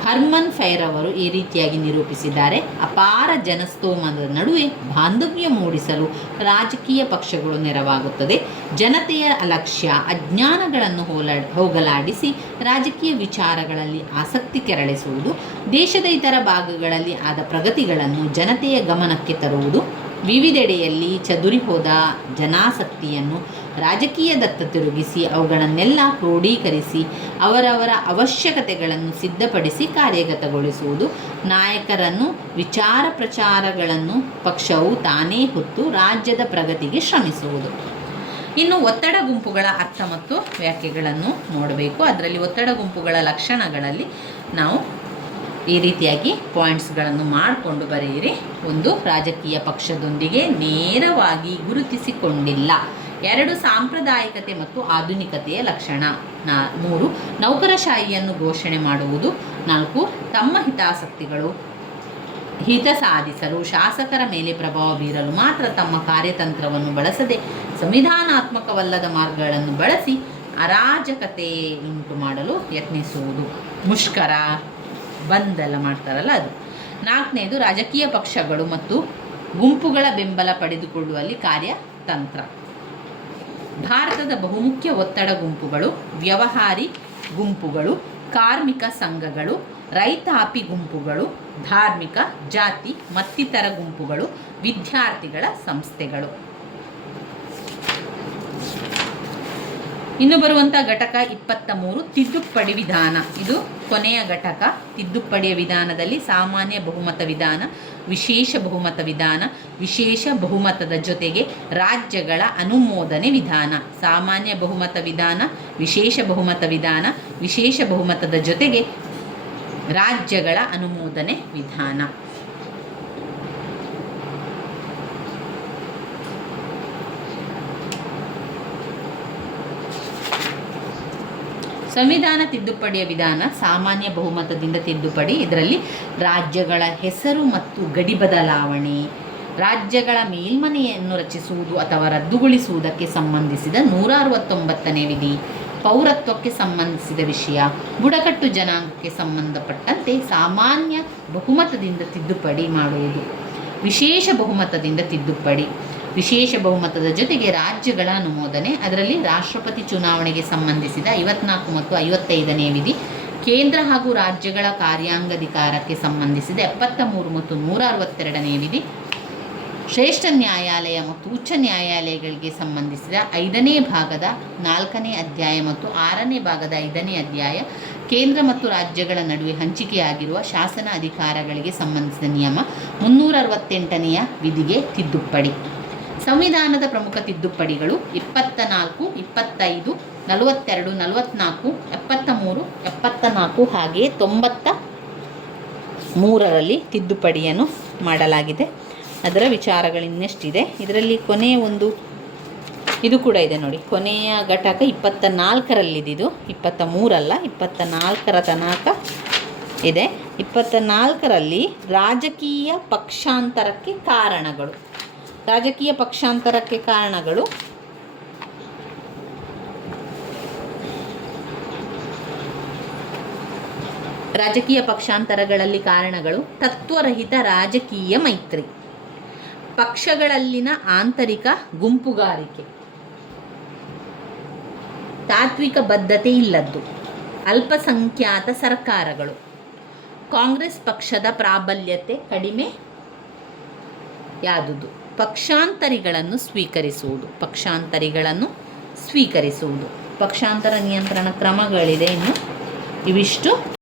ಹರ್ಮನ್ ಫೈರ್ ಅವರು ಈ ರೀತಿಯಾಗಿ ನಿರೂಪಿಸಿದ್ದಾರೆ. ಅಪಾರ ಜನಸ್ತೋಮದ ನಡುವೆ ಬಾಂಧವ್ಯ ಮೂಡಿಸಲು ರಾಜಕೀಯ ಪಕ್ಷಗಳು ನೆರವಾಗುತ್ತದೆ. ಜನತೆಯ ಅಲಕ್ಷ್ಯ ಅಜ್ಞಾನಗಳನ್ನು ಹೋಗಲಾಡಿಸಿ ರಾಜಕೀಯ ವಿಚಾರಗಳಲ್ಲಿ ಆಸಕ್ತಿ ಕೆರಳಿಸುವುದು, ದೇಶದ ಇತರ ಭಾಗಗಳಲ್ಲಿ ಆದ ಪ್ರಗತಿಗಳನ್ನು ಜನತೆಯ ಗಮನಕ್ಕೆ ತರುವುದು, ವಿವಿಧೆಡೆಯಲ್ಲಿ ಚದುರಿ ಹೋದ ಜನಾಸಕ್ತಿಯನ್ನು ರಾಜಕೀಯದತ್ತ ತಿರುಗಿಸಿ ಅವುಗಳನ್ನೆಲ್ಲ ಕ್ರೋಢೀಕರಿಸಿ ಅವರವರ ಅವಶ್ಯಕತೆಗಳನ್ನು ಸಿದ್ಧಪಡಿಸಿ ಕಾರ್ಯಗತಗೊಳಿಸುವುದು, ನಾಯಕರನ್ನು ವಿಚಾರ ಪ್ರಚಾರಗಳನ್ನು ಪಕ್ಷವು ತಾನೇ ಹೊತ್ತು ರಾಜ್ಯದ ಪ್ರಗತಿಗೆ ಶ್ರಮಿಸುವುದು. ಇನ್ನು ಒತ್ತಡ ಗುಂಪುಗಳ ಅರ್ಥ ಮತ್ತು ವ್ಯಾಖ್ಯೆಗಳನ್ನು ನೋಡಬೇಕು. ಅದರಲ್ಲಿ ಒತ್ತಡ ಗುಂಪುಗಳ ಲಕ್ಷಣಗಳಲ್ಲಿ ನಾವು ಈ ರೀತಿಯಾಗಿ ಪಾಯಿಂಟ್ಸ್ಗಳನ್ನು ಮಾಡಿಕೊಂಡು ಬರೆಯಿರಿ. 1 ರಾಜಕೀಯ ಪಕ್ಷದೊಂದಿಗೆ ನೇರವಾಗಿ ಗುರುತಿಸಿಕೊಂಡಿಲ್ಲ. 2 ಸಾಂಪ್ರದಾಯಿಕತೆ ಮತ್ತು ಆಧುನಿಕತೆಯ ಲಕ್ಷಣ. 3 ನೌಕರಶಾಹಿಯನ್ನು ಘೋಷಣೆ ಮಾಡುವುದು. 4 ತಮ್ಮ ಹಿತ ಸಾಧಿಸಲು ಶಾಸಕರ ಮೇಲೆ ಪ್ರಭಾವ ಬೀರಲು ಮಾತ್ರ ತಮ್ಮ ಕಾರ್ಯತಂತ್ರವನ್ನು ಬಳಸದೆ ಸಂವಿಧಾನಾತ್ಮಕವಲ್ಲದ ಮಾರ್ಗಗಳನ್ನು ಬಳಸಿ ಅರಾಜಕತೆಯುಂಟು ಮಾಡಲು ಯತ್ನಿಸುವುದು. ಮುಷ್ಕರ ಬಂದ್ ಎಲ್ಲ ಮಾಡ್ತಾರಲ್ಲ ಅದು. 4ನೇದು ರಾಜಕೀಯ ಪಕ್ಷಗಳು ಮತ್ತು ಗುಂಪುಗಳ ಬೆಂಬಲ ಪಡೆದುಕೊಳ್ಳುವಲ್ಲಿ ಕಾರ್ಯತಂತ್ರ. ಭಾರತದ ಬಹುಮುಖ್ಯ ಒತ್ತಡ ಗುಂಪುಗಳು ವ್ಯವಹಾರಿ ಗುಂಪುಗಳು, ಕಾರ್ಮಿಕ ಸಂಘಗಳು, ರೈತಾಪಿ ಗುಂಪುಗಳು, ಧಾರ್ಮಿಕ, ಜಾತಿ ಮತ್ತಿತರ ಗುಂಪುಗಳು, ವಿದ್ಯಾರ್ಥಿಗಳ ಸಂಸ್ಥೆಗಳು. ಇನ್ನು ಬರುವಂಥ ಘಟಕ 23 ತಿದ್ದುಪಡಿ ವಿಧಾನ. ಇದು ಕೊನೆಯ ಘಟಕ. ತಿದ್ದುಪಡಿಯ ವಿಧಾನದಲ್ಲಿ ಸಾಮಾನ್ಯ ಬಹುಮತ ವಿಧಾನ, ವಿಶೇಷ ಬಹುಮತ ವಿಧಾನ, ವಿಶೇಷ ಬಹುಮತದ ಜೊತೆಗೆ ರಾಜ್ಯಗಳ ಅನುಮೋದನೆ ವಿಧಾನ. ಸಾಮಾನ್ಯ ಬಹುಮತ ವಿಧಾನ, ವಿಶೇಷ ಬಹುಮತ ವಿಧಾನ, ವಿಶೇಷ ಬಹುಮತದ ಜೊತೆಗೆ ರಾಜ್ಯಗಳ ಅನುಮೋದನೆ ವಿಧಾನ. ಸಂವಿಧಾನ ತಿದ್ದುಪಡಿಯ ವಿಧಾನ ಸಾಮಾನ್ಯ ಬಹುಮತದಿಂದ ತಿದ್ದುಪಡಿ. ಇದರಲ್ಲಿ ರಾಜ್ಯಗಳ ಹೆಸರು ಮತ್ತು ಗಡಿ ಬದಲಾವಣೆ, ರಾಜ್ಯಗಳ ಮೇಲ್ಮನೆಯನ್ನು ರಚಿಸುವುದು ಅಥವಾ ರದ್ದುಗೊಳಿಸುವುದಕ್ಕೆ ಸಂಬಂಧಿಸಿದ 169ನೇ ವಿಧಿ, ಪೌರತ್ವಕ್ಕೆ ಸಂಬಂಧಿಸಿದ ವಿಷಯ, ಬುಡಕಟ್ಟು ಜನಾಂಗಕ್ಕೆ ಸಂಬಂಧಪಟ್ಟಂತೆ ಸಾಮಾನ್ಯ ಬಹುಮತದಿಂದ ತಿದ್ದುಪಡಿ ಮಾಡುವುದು. ವಿಶೇಷ ಬಹುಮತದಿಂದ ತಿದ್ದುಪಡಿ. ವಿಶೇಷ ಬಹುಮತದ ಜೊತೆಗೆ ರಾಜ್ಯಗಳ ಅನುಮೋದನೆ. ಅದರಲ್ಲಿ ರಾಷ್ಟ್ರಪತಿ ಚುನಾವಣೆಗೆ ಸಂಬಂಧಿಸಿದ 54 ಮತ್ತು 55ನೇ ವಿಧಿ, ಕೇಂದ್ರ ಹಾಗೂ ರಾಜ್ಯಗಳ ಕಾರ್ಯಾಂಗಾಧಿಕಾರಕ್ಕೆ ಸಂಬಂಧಿಸಿದ 73 ಮತ್ತು 162ನೇ ವಿಧಿ, ಶ್ರೇಷ್ಠ ನ್ಯಾಯಾಲಯ ಮತ್ತು ಉಚ್ಚ ನ್ಯಾಯಾಲಯಗಳಿಗೆ ಸಂಬಂಧಿಸಿದ 5ನೇ ಭಾಗದ 4ನೇ ಅಧ್ಯಾಯ ಮತ್ತು 6ನೇ ಭಾಗದ 5ನೇ ಅಧ್ಯಾಯ, ಕೇಂದ್ರ ಮತ್ತು ರಾಜ್ಯಗಳ ನಡುವೆ ಹಂಚಿಕೆಯಾಗಿರುವ ಶಾಸನ ಅಧಿಕಾರಗಳಿಗೆ ಸಂಬಂಧಿಸಿದ ನಿಯಮ 368ನೇ ವಿಧಿಗೆ ತಿದ್ದುಪಡಿ. ಸಂವಿಧಾನದ ಪ್ರಮುಖ ತಿದ್ದುಪಡಿಗಳು 24, 25, 42, 44, 73, 74 ಹಾಗೆಯೇ 93ರಲ್ಲಿ ತಿದ್ದುಪಡಿಯನ್ನು ಮಾಡಲಾಗಿದೆ. ಅದರ ವಿಚಾರಗಳಿನ್ನಷ್ಟಿದೆ. ಇದರಲ್ಲಿ ಕೊನೆಯ ಒಂದು ಇದು ಕೂಡ ಇದೆ ನೋಡಿ. ಕೊನೆಯ ಘಟಕ 24ರಲ್ಲಿದ್ದು, 23 ಅಲ್ಲ, 24ರ ತನಕ ಇದೆ. 24ರಲ್ಲಿ ರಾಜಕೀಯ ಪಕ್ಷಾಂತರಕ್ಕೆ ಕಾರಣಗಳು. ರಾಜಕೀಯ ಪಕ್ಷಾಂತರಕ್ಕೆ ಕಾರಣಗಳು ರಾಜಕೀಯ ಪಕ್ಷಾಂತರಗಳಲ್ಲಿ ಕಾರಣಗಳು: ತತ್ವರಹಿತ ರಾಜಕೀಯ ಮೈತ್ರಿ, ಪಕ್ಷಗಳಲ್ಲಿನ ಆಂತರಿಕ ಗುಂಪುಗಾರಿಕೆ, ತಾತ್ವಿಕ ಬದ್ಧತೆ ಇಲ್ಲದ್ದು, ಅಲ್ಪಸಂಖ್ಯಾತ ಸರ್ಕಾರಗಳು, ಕಾಂಗ್ರೆಸ್ ಪಕ್ಷದ ಪ್ರಾಬಲ್ಯತೆ ಕಡಿಮೆ ಯಾದುದು, ಪಕ್ಷಾಂತರಿಗಳನ್ನು ಸ್ವೀಕರಿಸುವುದು. ಪಕ್ಷಾಂತರ ನಿಯಂತ್ರಣ ಕ್ರಮಗಳಿದೆ. ಇನ್ನು ಇವಿಷ್ಟು